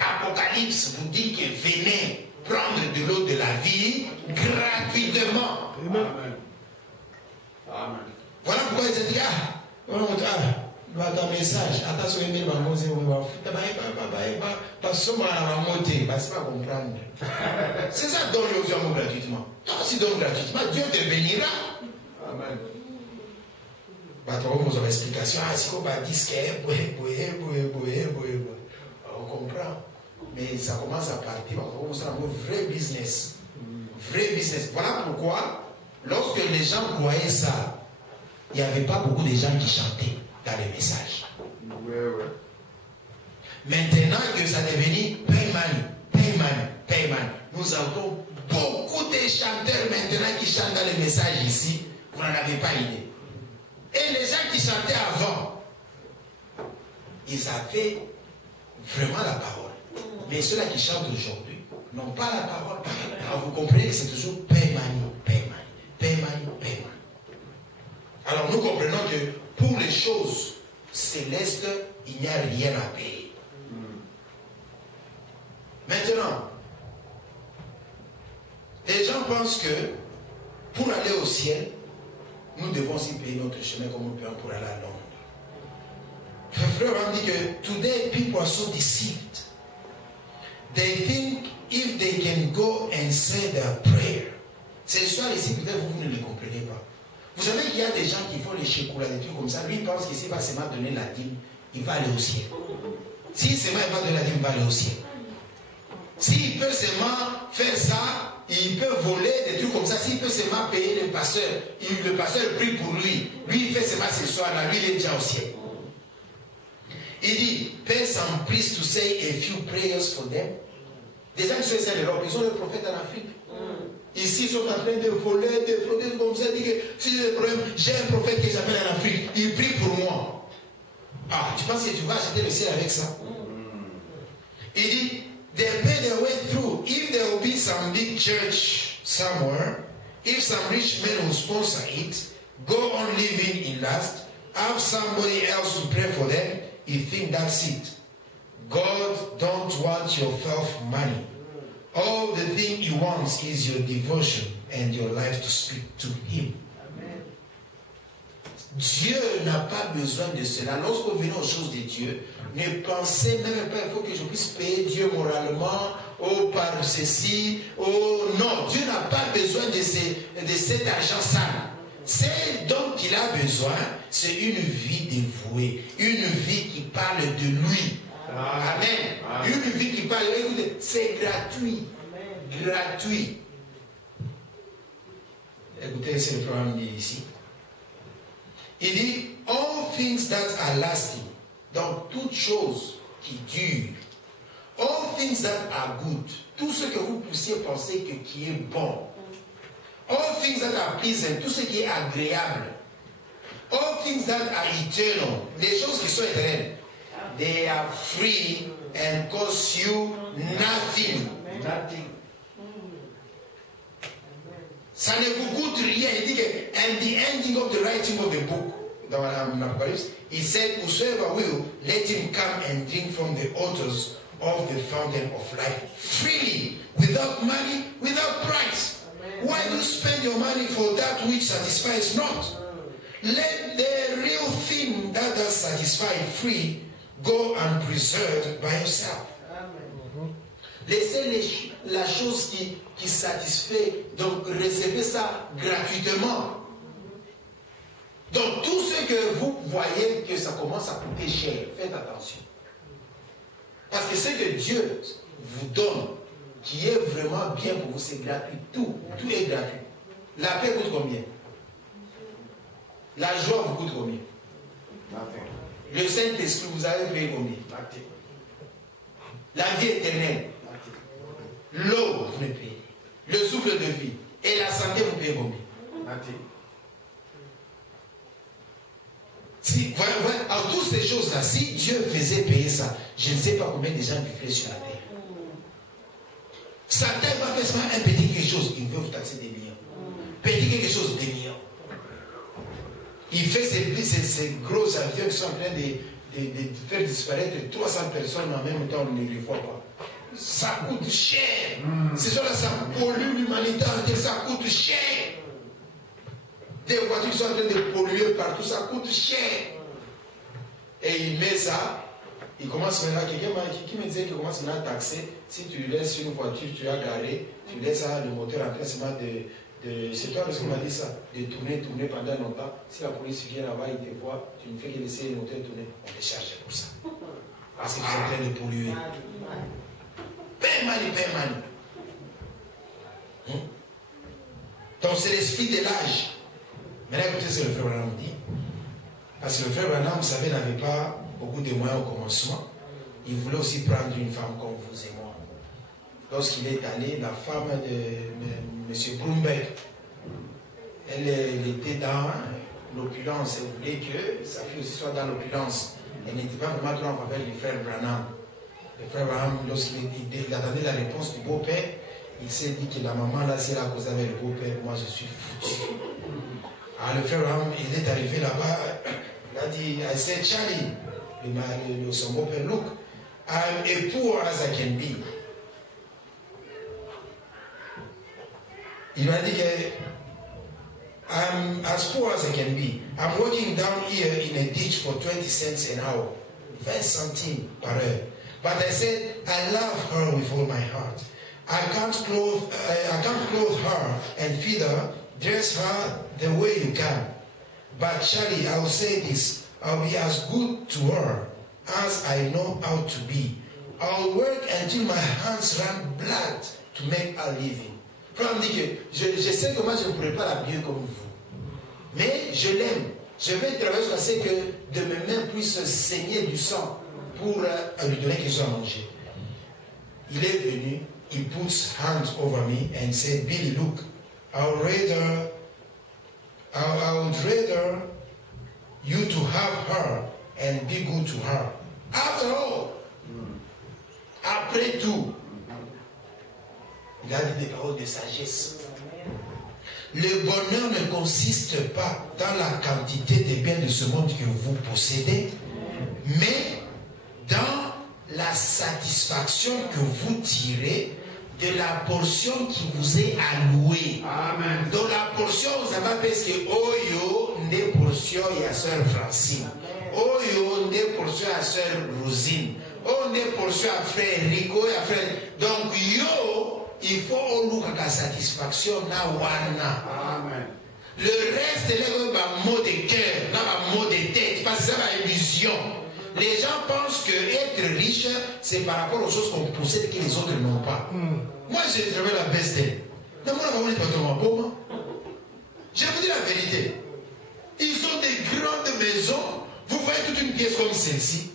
Apocalypse vous dit que venez prendre de l'eau de la vie gratuitement. Amen. Amen. Voilà pourquoi ils disent, dans message, attention, c'est ça, donne aux hommes gratuitement. Non, si donne gratuitement, Dieu te bénira. Amen. Vous avez explication, on comprend. Mais ça commence à partir, on commence à un vrai business. Vrai business. Voilà pourquoi, lorsque les gens voyaient ça, il n'y avait pas beaucoup de gens qui chantaient dans les messages. Maintenant que ça est devenu payman, nous avons beaucoup de chanteurs maintenant qui chantent dans les messages ici, vous n'en avez pas idée. Et les gens qui chantaient avant, ils avaient vraiment la parole. Mais ceux-là qui chantent aujourd'hui n'ont pas la parole. Alors vous comprenez que c'est toujours payman. Alors nous comprenons que pour les choses célestes, il n'y a rien à payer. Maintenant, les gens pensent que pour aller au ciel, nous devons aussi payer notre chemin comme nous payons pour aller à Londres. Le frère m'a dit que today people are so deceived. They think if they can go and say their prayer. C'est l'histoire ici, peut-être vous ne le comprenez pas. Vous savez qu'il y a des gens qui font les chocolats, des trucs comme ça. Lui, il pense qu'ici, il va seulement donner la dîme, il va aller au ciel. S'il seulement va donner la dîme, il va aller au ciel. S'il peut seulement faire ça, il peut voler des trucs comme ça. S'il peut seulement payer le pasteur prie pour lui. Lui, il fait seulement ce soir-là. Lui, il est déjà au ciel. Il dit, pay some priests to say a few prayers for them. Des gens qui sont ici en Europe, ils ont le prophète en Afrique. Ici, ils sont en train de voler, de frauder comme ça. Ils disent que si j'ai des problèmes, j'ai un prophète que j'appelle en Afrique. Il prie pour moi. Ah, tu penses que tu vas acheter le ciel avec ça? Il dit, they pay their way through. If there will be some big church somewhere, if some rich men will sponsor it, go on living in lust, have somebody else to pray for them, you think that's it. God don't want your filth money. All the thing he wants is your devotion and your life to speak to him. Amen. Dieu n'a pas besoin de cela. Lorsque vous venez aux choses de Dieu, ne pensez même pas il faut que je puisse payer Dieu moralement, ou par ceci, ou non. Dieu n'a pas besoin de cet argent sale. C'est donc qu'il a besoin, c'est une vie dévouée, une vie qui parle de lui. Amen. Une vie qui parle, écoutez, c'est gratuit. Gratuit. Écoutez, c'est le programme ici. Il dit, all things that are lasting, donc toutes choses qui durent, all things that are good, tout ce que vous puissiez penser que qui est bon, all things that are pleasant, tout ce qui est agréable, all things that are eternal, les choses qui sont éternelles, they are free and cost you nothing. Nothing. Ça ne vous coûte rien. Il dit que, and the ending of the writing of the book, dans l'Apocalypse, he said, whosoever will, let him come and drink from the waters of the fountain of life, freely, without money, without price. Amen. Why do you spend your money for that which satisfies not? Let the real thing that does satisfy free go unpreserved by yourself. Laissez la chose qui satisfait, donc recevez ça gratuitement. Donc tout ce que vous voyez que ça commence à coûter cher, faites attention. Parce que ce que Dieu vous donne, qui est vraiment bien pour vous, c'est gratuit. Tout est gratuit. La paix coûte combien? La joie vous coûte combien? Le Saint-Esprit, vous avez payé combien? La vie éternelle. L'eau, vous ne payez. Le souffle de vie. Et la santé, vous payez combien? Si, voilà, alors toutes ces choses-là, si Dieu faisait payer ça, je ne sais pas combien de gens vivraient sur la terre. Satan va faire seulement un petit quelque chose, il veut vous taxer des millions. Petit quelque chose, des millions. Il fait ces gros avions qui sont en train de faire disparaître 300 personnes en même temps, on ne les voit pas. Ça coûte cher. C'est ça, ça pollue l'humanité entière, ça coûte cher. Des voitures qui sont en train de polluer partout, ça coûte cher. Et il met ça, il commence maintenant, quelqu'un qui me disait qu'il commence maintenant à taxer. Si tu laisses une voiture, tu as garé, tu laisses le moteur en train seulement c'est toi qui m'a dit ça, de tourner pendant longtemps. Si la police vient là-bas, il te voit, tu ne fais que laisser le moteur tourner, on te charge pour ça. Parce que tu es en train de polluer. Paix mal. Donc c'est l'esprit de l'âge. Maintenant écoutez ce que le frère Branham dit. Parce que le frère Branham, vous savez, n'avait pas beaucoup de moyens au commencement. Il voulait aussi prendre une femme comme vous et moi. Lorsqu'il est allé, la femme de M. Bloomberg, elle était dans l'opulence. Elle voulait que sa fille aussi soit dans l'opulence. Elle n'était pas vraiment trop en faveur du frère Branham. Le frère Branham, lorsqu'il attendait la réponse du beau-père, il s'est dit que la maman, là, si elle a causé avec le beau-père, moi, je suis foutu. Alors, le frère Branham, il est arrivé là-bas, il a dit, I said, Charlie, son beau-père, look, I'm as poor as I can be. Il m'a dit que I'm as poor as I can be. I'm working down here in a ditch for 20 cents an hour. 20 centimes par heure. But I said, I love her with all my heart. I can't clothe her and feed her, dress her the way you can. But Charlie, I will say this, I'll be as good to her as I know how to be. I'll work until my hands run blood to make a living. Frère me dit que je sais que moi je ne pourrais pas l'habiller comme vous. Mais je l'aime. Je vais travailler jusqu'à ce que de mes mains puissent saigner du sang pour lui donner quelque chose à manger. Il est venu, he puts hands over me and said, Billy, look, I would rather you to have her and be good to her. After all, après tout, il a dit des paroles de sagesse. Le bonheur ne consiste pas dans la quantité des biens de ce monde que vous possédez, mais dans la satisfaction que vous tirez de la portion qui vous est allouée. Amen. Dans la portion, vous avez appelé ce que Oyo, des portions, il y a sœur Francine. Oyo, des portions à sœur Rosine. Oyo, des portions à frère Rico et à frère. Donc, yo, il faut au la satisfaction na wana. Amen. Le reste, c'est un mot de cœur, un mot de tête, parce que c'est une illusion. Les gens pensent que être riche, c'est par rapport aux choses qu'on possède que les autres n'ont pas. Moi, j'ai trouvé la baisse d'elle. Je vous dis la vérité. Ils ont des grandes maisons. Vous voyez toute une pièce comme celle-ci.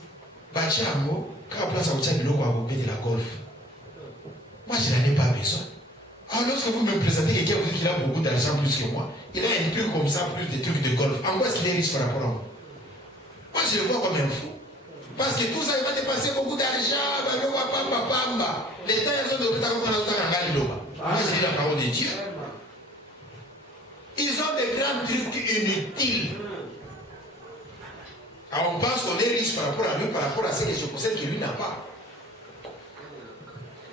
Bachamo, quand on place à de la golf. Moi, je n'en ai pas besoin. Alors, lorsque vous me présentez quelqu'un vous dites qu'il a beaucoup d'argent plus que moi, il a un truc comme ça, plus des trucs de golf. En quoi est-ce qu'il est riche par rapport à moi? Moi, je le vois comme un fou. Parce que tout ça, il va dépenser beaucoup d'argent. Les temps, ils ont de moi, je dis la parole de Dieu. Ils ont des grands trucs inutiles. Alors, on pense qu'on est riche par rapport à lui, par rapport à ce que je possède que lui n'a pas.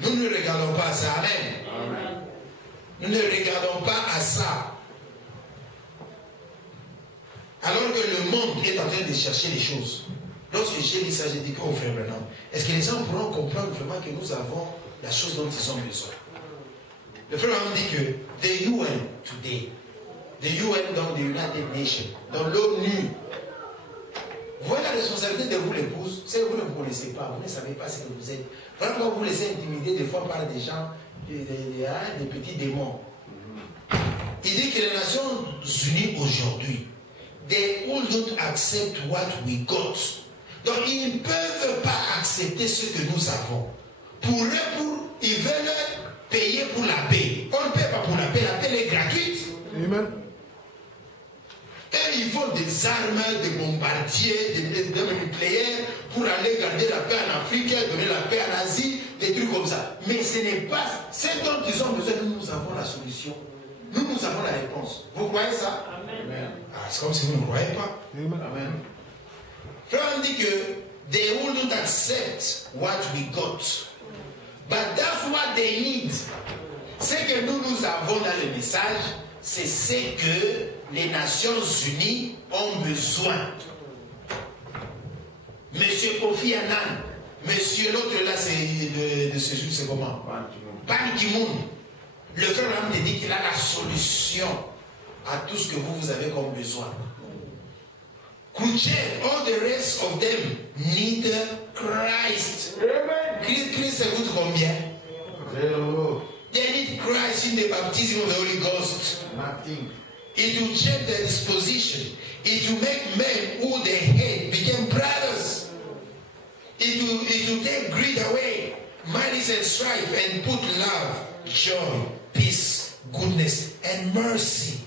Nous ne regardons pas à ça. Amen. Nous ne regardons pas à ça. Alors que le monde est en train de chercher des choses. Lorsque j'ai dit ça, j'ai dit, oh frère Branham, est-ce que les gens pourront comprendre vraiment que nous avons la chose dont ils ont besoin? Le frère Branham dit que the UN today, the UN dans the United Nations, dans l'ONU, voilà la responsabilité de vous l'épouse, c'est que vous ne vous connaissez pas, vous ne savez pas ce que vous êtes. Voilà pourquoi vous laissez intimider des fois par des gens, des petits démons. Il dit que les Nations Unies aujourd'hui, they will not accept what we got. Donc ils ne peuvent pas accepter ce que nous avons. Pour eux, ils veulent payer pour la paix. On ne paie pas pour la paix est gratuite. Amen. Et ils font des armes, des bombardiers, des nucléaires pour aller garder la paix en Afrique, donner la paix en Asie, des trucs comme ça. Mais ce n'est pas ce dont ils ont besoin. Nous avons la solution. Nous avons la réponse. Vous croyez ça? Amen. Ah, c'est comme si vous ne croyez pas. Amen. Amen. Frère, on dit que they will not accept what we got. But that's what they need. Ce que nous avons dans le message, c'est ce que les Nations Unies ont besoin. Monsieur Kofi Annan, monsieur l'autre là, c'est de ce jour, c'est comment? Ban Ki-moon. Le frère Ram te dit qu'il a la solution à tout ce que vous avez comme besoin. Khrushchev, all the rest of them need Christ. Amen. Christ écoute combien? Zero. They need Christ in the baptism of the Holy Ghost. Nothing. It will change their disposition. It will make men who they hate become brothers. It will take greed away, malice and strife, and put love, joy, peace, goodness, and mercy.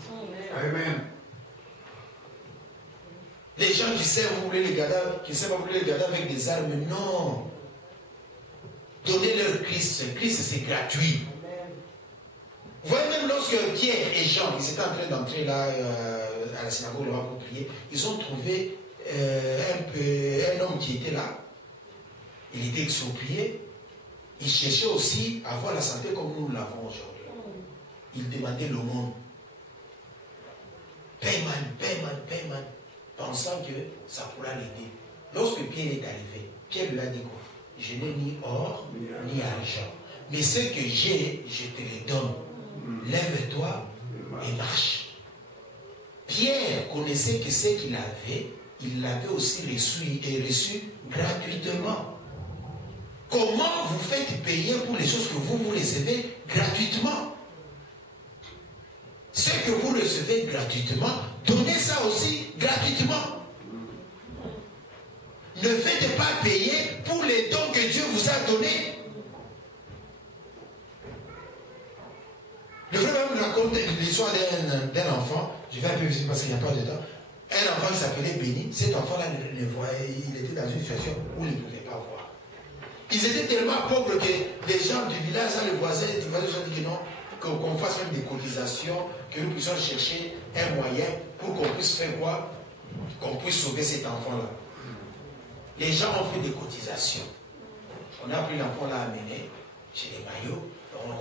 Amen. Les gens qui savent vous voulez les garder, avec des armes, non. Donnez-leur Christ. Christ, c'est gratuit. Vous voyez, même lorsque Pierre et Jean, ils étaient en train d'entrer là à la synagogue là pour prier, ils ont trouvé un homme qui était là. Il était exproprié. Il cherchait aussi à avoir la santé comme nous l'avons aujourd'hui. Il demandait l'aumône. Paiement, pensant que ça pourra l'aider. Lorsque Pierre est arrivé, Pierre lui a dit quoi? Je n'ai ni or ni argent. Mais ce que j'ai, je te le donne. Lève-toi et marche. Pierre connaissait que ce qu'il avait, il l'avait aussi reçu gratuitement. Comment vous faites payer pour les choses que vous recevez gratuitement? Ce que vous recevez gratuitement, donnez ça aussi gratuitement. Ne faites pas payer pour les dons que Dieu vous a donnés. Le frère me raconte l'histoire d'un enfant. Je vais un peu vite parce qu'il n'y a pas de temps. Un enfant qui s'appelait Béni. Cet enfant-là ne voyait, il était dans une situation où il ne pouvait pas voir. Ils étaient tellement pauvres que les gens du village, les voisins, les gens disaient non, qu'on fasse même des cotisations, que nous puissions chercher un moyen pour qu'on puisse faire quoi? Qu'on puisse sauver cet enfant-là. Les gens ont fait des cotisations. On a pris l'enfant là amené chez les maillots,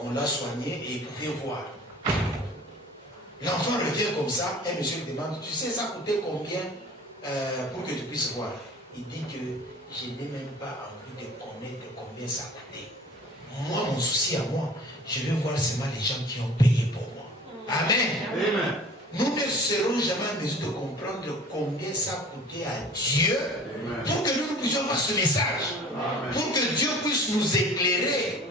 on l'a soigné et il pouvait voir. L'enfant revient comme ça, un monsieur lui demande, tu sais ça coûtait combien pour que tu puisses voir? Il dit que je n'ai même pas envie de connaître combien ça coûtait. Moi, mon souci à moi, je veux voir seulement les gens qui ont payé pour moi. Amen. Amen. nous ne serons jamais en mesure de comprendre combien ça coûtait à Dieu pour que nous puissions voir ce message. Amen. Pour que Dieu puisse nous éclairer,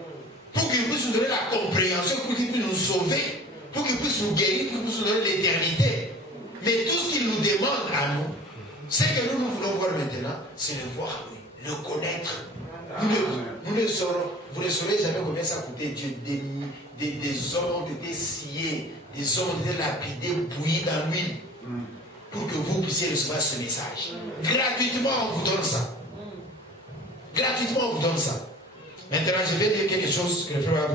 pour qu'il puisse nous donner la compréhension, pour qu'il puisse nous sauver, pour qu'il puisse nous guérir, pour qu'il puisse nous donner l'éternité. Mais tout ce qu'il nous demande à nous, ce que nous voulons voir maintenant, c'est le voir, le connaître. Vous ne saurez jamais combien ça coûtait Dieu. Des hommes ont été sciés, des hommes ont été lapidés, bouillis dans l'huile, pour que vous puissiez recevoir ce message. Gratuitement, on vous donne ça. Gratuitement, on vous donne ça. Maintenant, je vais dire quelque chose que le frère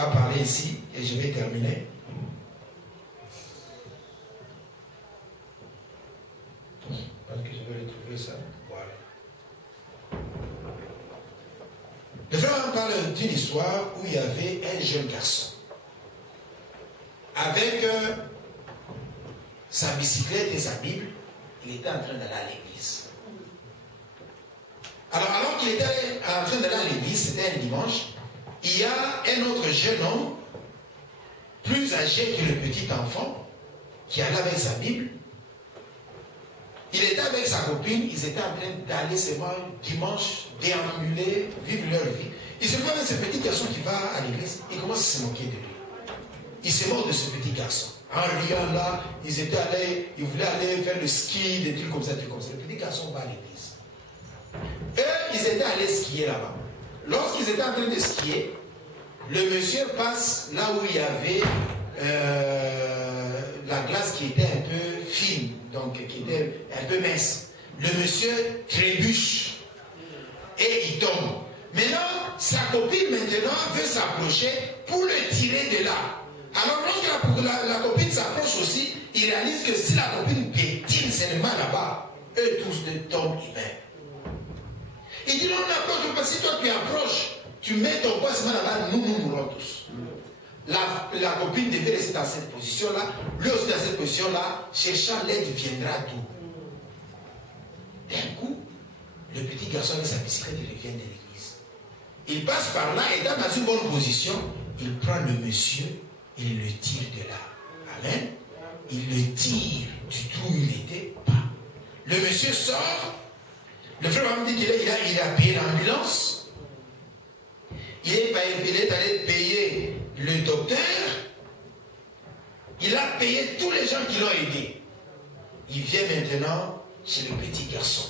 a parlé ici, et je vais terminer. Parce que je vais retrouver ça. Voilà. Le frère parle d'une histoire où il y avait un jeune garçon avec sa bicyclette et sa Bible. Il était en train d'aller à l'église. Alors qu'il était en train d'aller à l'église, c'était un dimanche, il y a un autre jeune homme, plus âgé que le petit enfant, qui allait avec sa Bible. Il était avec sa copine, ils étaient en train d'aller seulement dimanche, déambuler, vivre leur vie. Il se voit avec ce petit garçon qui va à l'église, il commence à se moquer de lui. Il se moque de ce petit garçon. En riant là, ils voulaient aller faire le ski, des trucs comme ça, des trucs comme ça. Le petit garçon va à l'église. Eux, ils étaient allés skier là-bas. Lorsqu'ils étaient en train de skier, le monsieur passe là où il y avait la glace qui était un peu fine, donc qui était un peu mince. Le monsieur trébuche et il tombe. Maintenant, sa copine maintenant veut s'approcher pour le tirer de là. Alors lorsque la copine s'approche aussi, il réalise que si la copine piétine seulement là-bas, eux tous deux tombent, ils meurent. Il dit non, n'approche pas, si toi tu approches, tu mets ton poids seulement là-bas, nous mourrons tous. La copine devait rester dans cette position-là, lui aussi dans cette position-là, cherchant l'aide viendra d'où. D'un coup, le petit garçon avec sa bicyclette, il revient de l'église. Il passe par là et dans une bonne position, il prend le monsieur et il le tire de là. Amen. Il le tire du trou où il était pas. Le monsieur sort. Le frère me dit qu'il a payé l'ambulance. Il est allé payer le docteur. Il a payé tous les gens qui l'ont aidé. Il vient maintenant chez le petit garçon.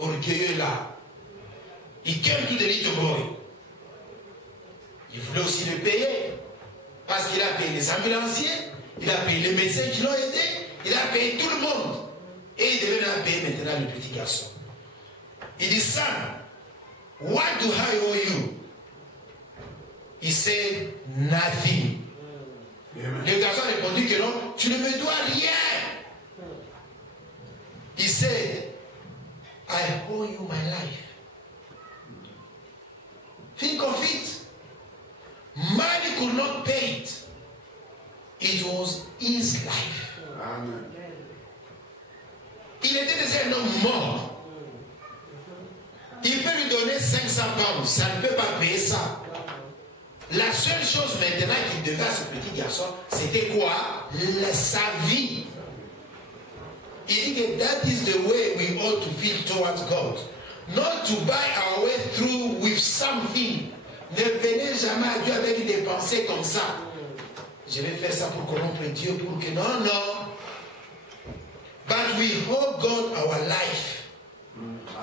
Orgueilleux là. Il calme tout de l'île. Il voulait aussi le payer. Parce qu'il a payé les ambulanciers, il a payé les médecins qui l'ont aidé, il a payé tout le monde. Et il devait payer maintenant le petit garçon. Il dit, son, what do I owe you? Il said, nothing. Le garçon a répondu que non, tu ne me dois rien. Il said, I owe you my life. Think of it. Money could not pay it. It was his life. Amen. Il était déjà un homme mort. Il peut lui donner 500 pounds. Ça ne peut pas payer ça. La seule chose maintenant qu'il devait à ce petit garçon, c'était quoi? Sa vie. Il dit que that is the way we ought to feel towards God. Not to buy our way through with something. Ne venez jamais à Dieu avec des pensées comme ça. Je vais faire ça pour corrompre Dieu, pour que non, non. But we owe God our life.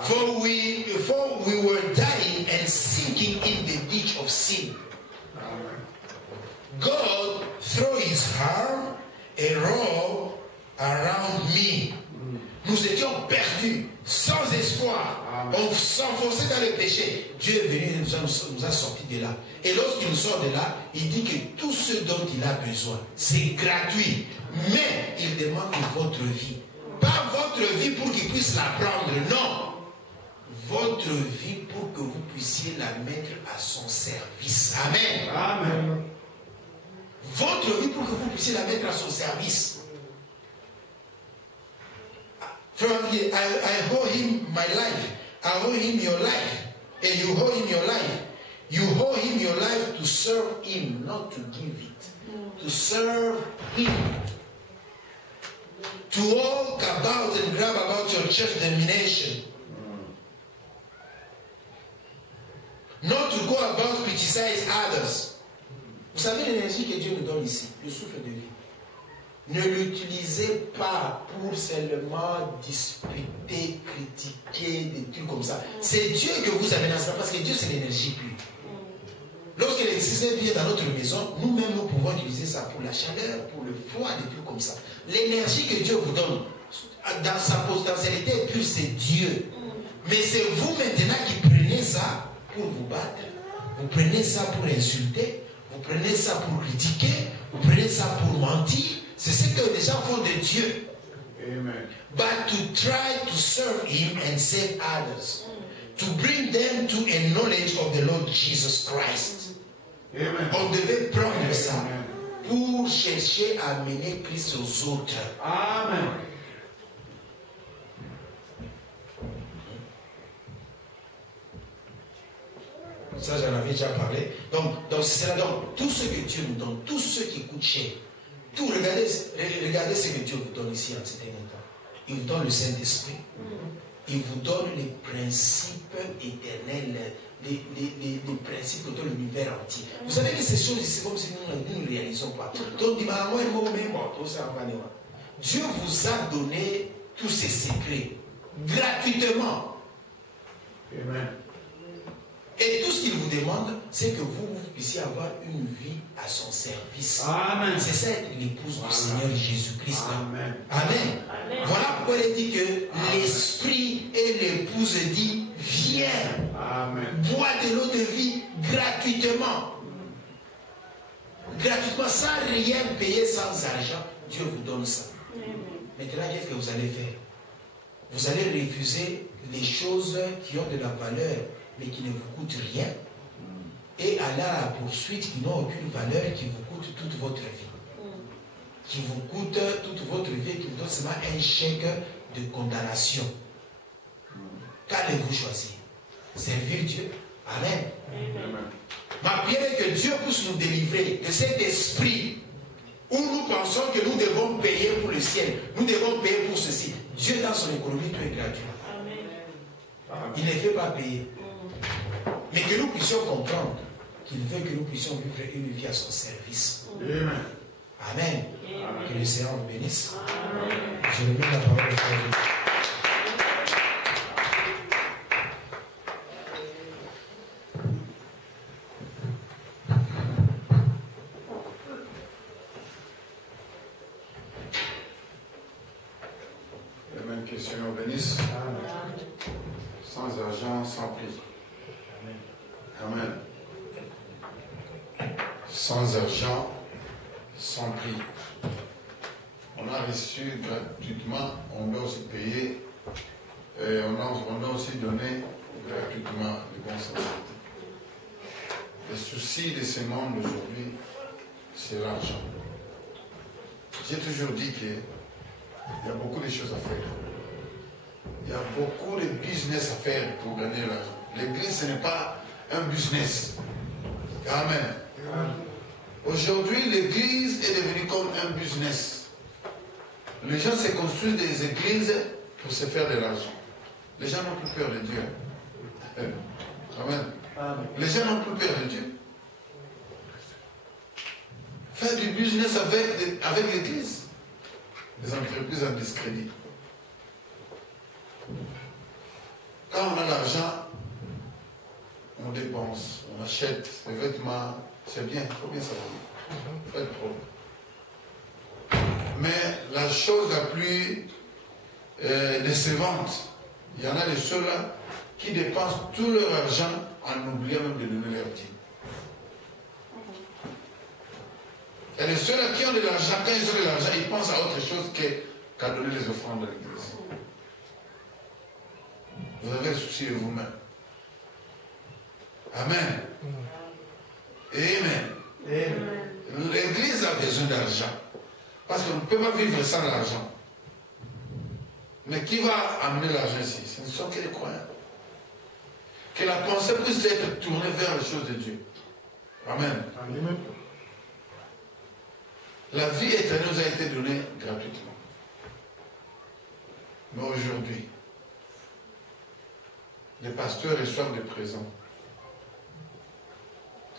For we were dying and sinking in the ditch of sin. God threw his arm a robe around me. Nous étions perdus, sans espoir. On s'enfonçait dans le péché. Dieu est venu nous a sortis de là. Et lorsqu'il nous sort de là, il dit que tout ce dont il a besoin, c'est gratuit. Mais il demande votre vie. Pas votre vie pour qu'il puisse la prendre, non. Votre vie pour que vous puissiez la mettre à son service. Amen. Amen. Votre vie pour que vous puissiez la mettre à son service. From here, I owe him my life. I owe him your life. And you owe him your life. You owe him your life to serve him, not to give it. To serve him. To walk about and grab about your church denomination. Not to go about criticize others. Vous savez l'énergie que Dieu nous donne ici, le souffle de vie. Ne l'utilisez pas pour seulement disputer, critiquer, des trucs comme ça. C'est Dieu que vous avez dans ça, parce que Dieu c'est l'énergie pure. Lorsque l'électricité vient dans notre maison, nous-mêmes nous pouvons utiliser ça pour la chaleur, pour le froid, des trucs comme ça. L'énergie que Dieu vous donne, dans sa potentialité pure, c'est Dieu. Mais c'est vous maintenant qui prenez ça pour vous battre. Vous prenez ça pour insulter. Vous prenez ça pour critiquer. Vous prenez ça pour mentir. C'est ce que les gens font de Dieu. Amen. But to try to serve him and save others. To bring them to a knowledge of the Lord Jesus Christ. Amen. On devait prendre Amen. ça pour chercher à amener Christ aux autres. Amen. Ça, j'en avais déjà parlé. Donc c'est cela. Donc, tout ce que Dieu nous donne, tout ce qui coûte cher, tout, regardez ce que Dieu vous donne ici en cet instant. Il vous donne le Saint-Esprit. Il vous donne les principes éternels, les principes de l'univers entier. Vous savez que ces choses, c'est comme si nous ne réalisons pas. Donc, Dieu vous a donné tous ces secrets gratuitement. Amen. Et tout ce qu'il vous demande, c'est que vous puissiez avoir une vie à son service. Amen. C'est ça être l'épouse du Seigneur Jésus-Christ. Amen. Amen. Amen. Voilà pourquoi il dit que l'esprit et l'épouse dit viens, Amen. bois de l'eau de vie gratuitement. Gratuitement, sans rien payer, sans argent. Dieu vous donne ça. Maintenant, qu'est-ce que vous allez faire? Vous allez refuser les choses qui ont de la valeur, mais qui ne vous coûtent rien, et aller à la poursuite qui n'ont aucune valeur, qui vous coûte toute votre vie. Qui vous coûte toute votre vie, qui vous donne seulement un chèque de condamnation. Qu'allez-vous choisir? Servir Dieu? Amen. Amen. Ma prière est que Dieu puisse nous délivrer de cet esprit où nous pensons que nous devons payer pour le ciel, nous devons payer pour ceci. Dieu dans son économie, tout est gratuit. Il ne fait pas payer. Mais que nous puissions comprendre qu'il veut que nous puissions vivre une vie à son service. Amen. Amen. Amen. Que le Seigneur vous bénisse. Je remets la parole au Frère. Amen. Que le Seigneur vous bénisse. Sans argent, sans prix. Amen. Sans argent, sans prix. On a reçu gratuitement, on doit aussi payer, et on doit aussi donner gratuitement les bons sensibilités. Le souci de ce monde aujourd'hui, c'est l'argent. J'ai toujours dit qu'il y a beaucoup de choses à faire. Il y a beaucoup de business à faire pour gagner l'argent. L'église, ce n'est pas un business. Amen. Aujourd'hui, l'église est devenue comme un business. Les gens se construisent des églises pour se faire de l'argent. Les gens n'ont plus peur de Dieu. Amen. Les gens n'ont plus peur de Dieu. Faire du business avec l'église. Les entreprises en discrédit. Quand on a l'argent, on dépense, on achète des vêtements, c'est bien, il faut bien savoir. Pas de problème. Mais la chose la plus décevante, il y en a des ceux-là qui dépensent tout leur argent en oubliant même de donner leur dîme. Il y a des ceux-là qui ont de l'argent, quand ils ont de l'argent, ils pensent à autre chose qu'à donner les offrandes à l'église. Vous avez le souci de vous-même. Amen. Amen. L'église a besoin d'argent. Parce qu'on ne peut pas vivre sans l'argent. Mais qui va amener l'argent ici? Ce ne sont que les croyants. Que la pensée puisse être tournée vers les choses de Dieu. Amen. Amen. La vie éternelle nous a été donnée gratuitement. Mais aujourd'hui, les pasteurs reçoivent des présents.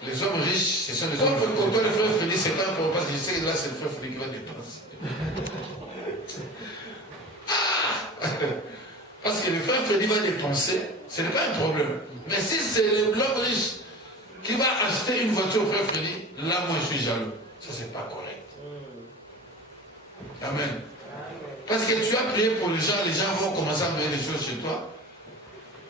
Les hommes riches, ce sont des hommes. Quand toi, le frère Félix, c'est pas un problème parce que je sais que là, c'est le frère Félix qui va dépenser. Parce que le frère Félix va dépenser, ce n'est pas un problème. Mais si c'est l'homme riche qui va acheter une voiture au frère Félix, là, moi, je suis jaloux. Ça, c'est pas correct. Amen. Parce que tu as prié pour les gens vont commencer à donner des choses chez toi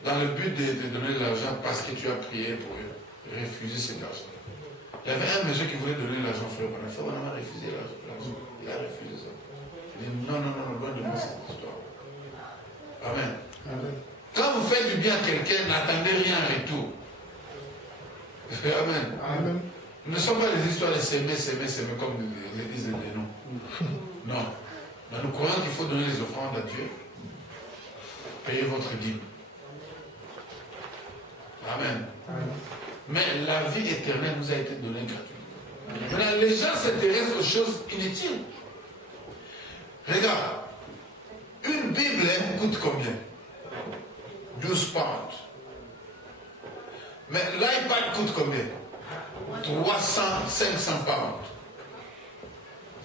dans le but de donner de l'argent parce que tu as prié pour eux. Refuser cet argent. Il y avait un monsieur qui voulait donner l'argent frère Bonafé, on a refusé l'argent. Il a refusé ça. Il dit non, loin de moi cette histoire. Amen. Amen. Quand vous faites du bien à quelqu'un, n'attendez rien en retour. Amen. Amen. Ne sont pas des histoires de s'aimer comme les disent les noms. Non. Mais nous croyons qu'il faut donner les offrandes à Dieu. Payez votre dîme. Amen. Amen. Mais la vie éternelle nous a été donnée gratuitement. Maintenant, les gens s'intéressent aux choses inutiles. Regarde, une Bible coûte combien? 12 pounds. Mais l'iPad coûte combien? 300, 500 pounds.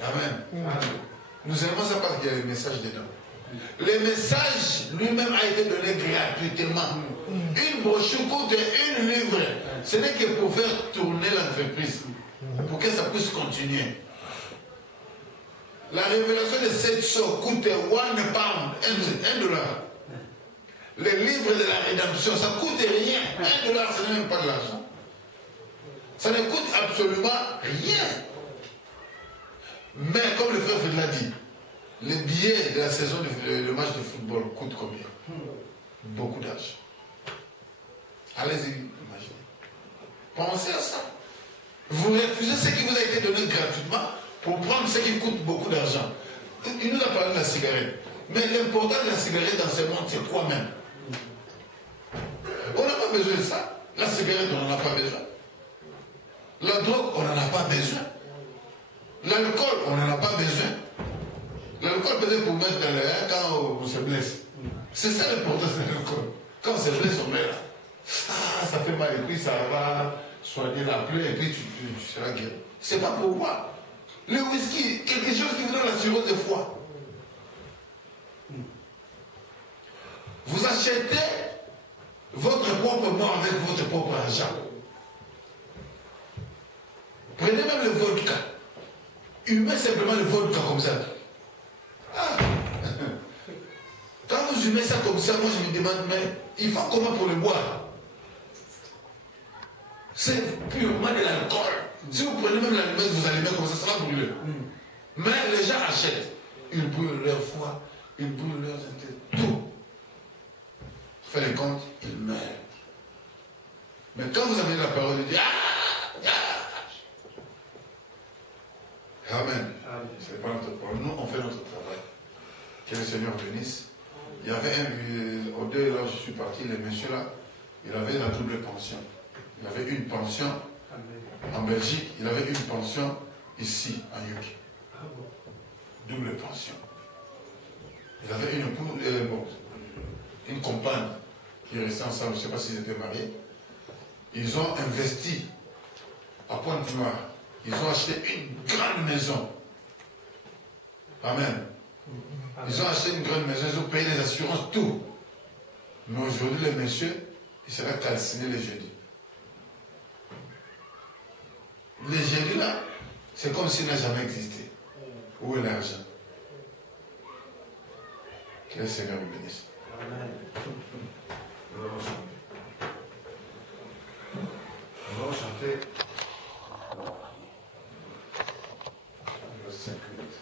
Amen. Nous aimons ça parce qu'il y a le message dedans. Le message lui-même a été donné gratuitement. Une brochure coûte 1 livre. Ce n'est que pour faire tourner l'entreprise. Pour que ça puisse continuer. La révélation de cette somme coûte 1 pound, 1 dollar. Le livre de la rédemption, ça ne coûte rien. 1 dollar, ce n'est même pas de l'argent. Ça ne coûte absolument rien. Mais comme le frère Fred l'a dit, le billet de la saison de match de football coûte combien? Beaucoup d'argent. Allez-y, imaginez. Pensez à ça. Vous refusez ce qui vous a été donné gratuitement pour prendre ce qui coûte beaucoup d'argent. Il nous a parlé de la cigarette. Mais l'important de la cigarette dans ce monde, c'est quoi même? On n'a pas besoin de ça. La cigarette, on n'en a pas besoin. La drogue, on n'en a pas besoin. L'alcool, on n'en a pas besoin. L'alcool peut-être pour mettre dans l'air quand on se blesse. C'est ça l'importance de l'alcool. Quand on se blesse, on met là. Ah, ça fait mal et puis ça va soigner la plaie et puis tu seras guéri. C'est pas pour moi. Le whisky, quelque chose qui vous donne la cirrhose de foie. Vous achetez votre propre mort avec votre propre argent. Prenez même le vodka. Humez simplement le vodka comme ça. Ah. Quand vous humez ça comme ça, moi je me demande, mais il faut comment pour le boire? C'est purement de l'alcool. Si vous prenez même l'allumette, vous allumez comme ça va brûler. Mais les gens achètent. Ils brûlent leur foie, ils brûlent leurs intérêts, tout. Faites les comptes, ils meurent. Mais quand vous avez la parole de Dieu, Amen. Ce n'est pas notre problème. Nous, on fait notre travail. Que le Seigneur bénisse. Il y avait au deux, là où je suis parti, le monsieur là, il avait la double pension. Il avait une pension en Belgique, il avait une pension ici, en UK. Double pension. Il avait une compagne qui restait ensemble, je ne sais pas s'ils étaient mariés. Ils ont investi à Pointe-Noire. Ils ont acheté une grande maison. Amen. Ils ont acheté une grande maison, ils ont payé les assurances, tout. Mais aujourd'hui, le monsieur, il sera calciné le jeudi. Le jeudi là, c'est comme s'il n'a jamais existé. Où est l'argent? Que le Seigneur vous bénisse. Amen. Nous allons chanter. Nous allons chanter. 5 minutes.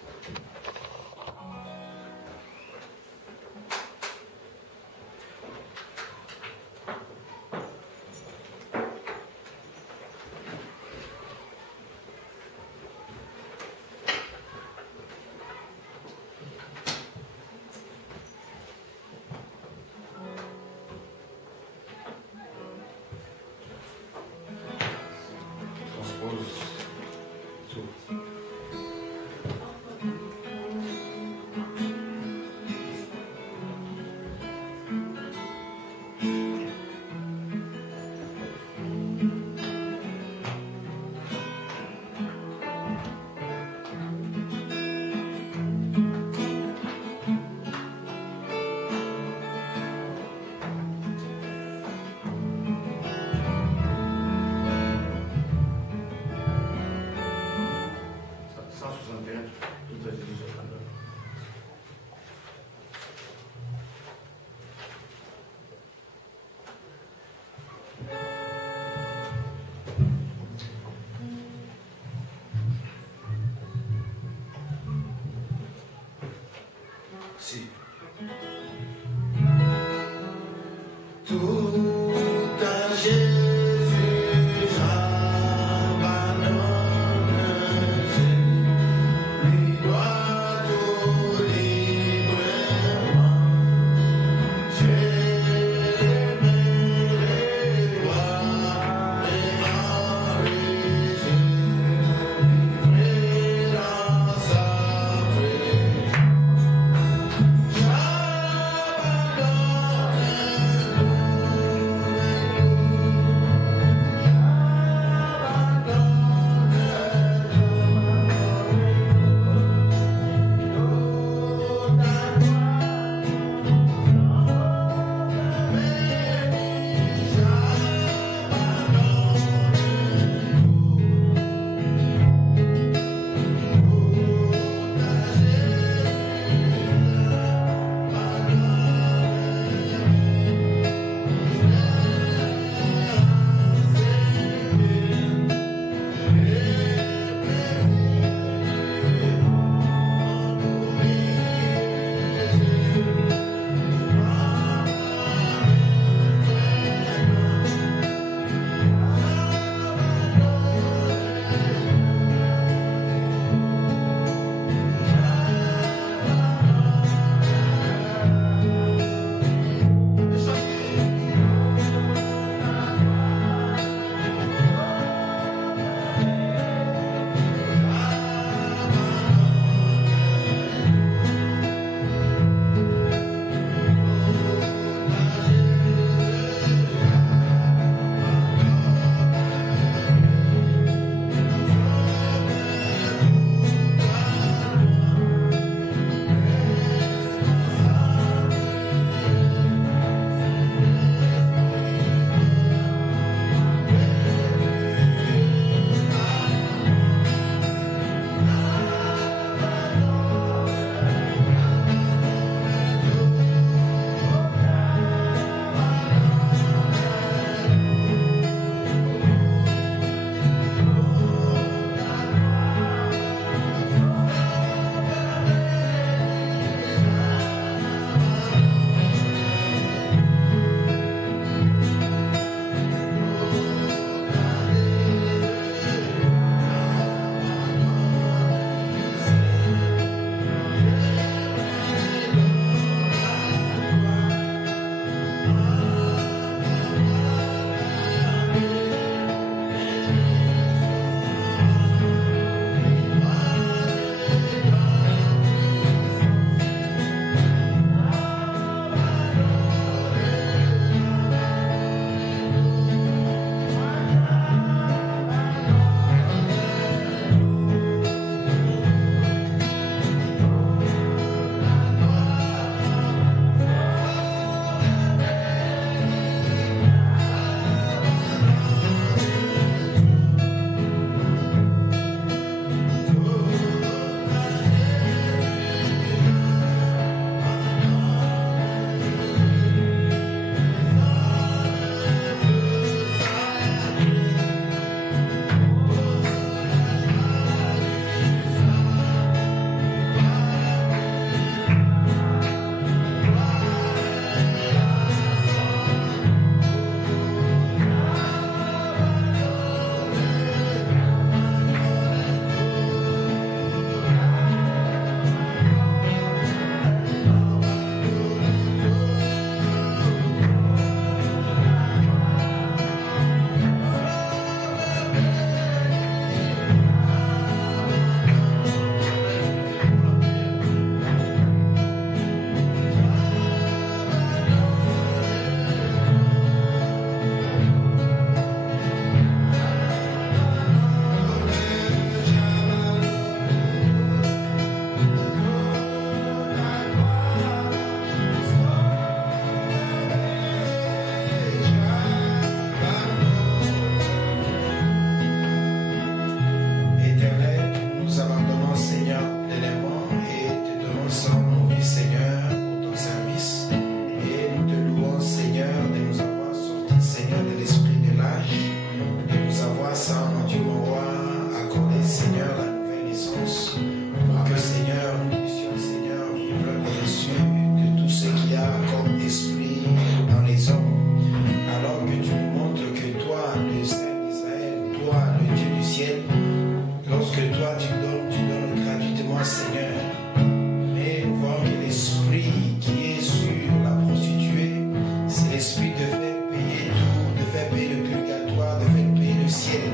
Saint-Esprit, de faire payer tout, de faire payer le purgatoire, de faire payer le ciel.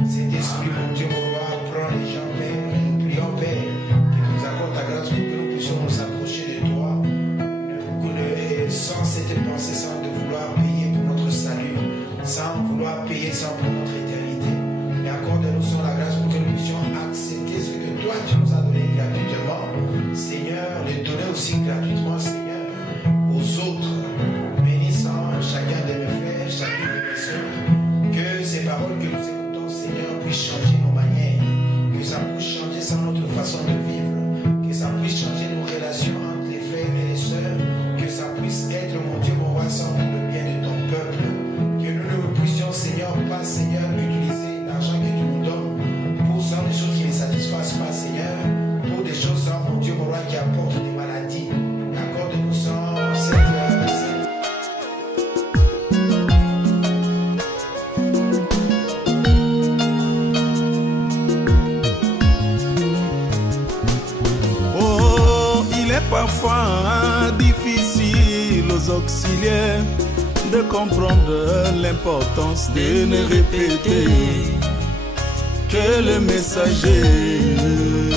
Saint-Esprit, mon Dieu, mon roi, prends les gens, Père, nous prions, Père, que tu nous accordes ta grâce pour que nous puissions nous approcher de toi, sans cette pensée, sans de vouloir payer pour notre salut, sans vouloir payer sans pour notre éternité. Mais accorde-nous sur la grâce pour que nous puissions accepter ce que toi tu nous as donné gratuitement. Seigneur, le donner aussi gratuitement, Seigneur, aux autres, bénissant chacun de mes frères, chacune de mes soeurs, que ces paroles que nous écoutons, Seigneur, puissent changer nos manières, que ça puisse changer sans notre façon de vivre, que ça puisse changer nos relations entre les frères et les sœurs, que ça puisse être, mon Dieu, mon roi, sans pour le bien de ton peuple, que nous ne puissions, Seigneur, pas, Seigneur, utiliser l'argent que tu nous donnes pour sans des choses qui ne satisfassent pas, Seigneur, pour des choses sans, mon Dieu, mon roi, qui apportent des maladies. Accorde-nous sans cette parfois difficile aux auxiliaires de comprendre l'importance de ne répéter que le messager.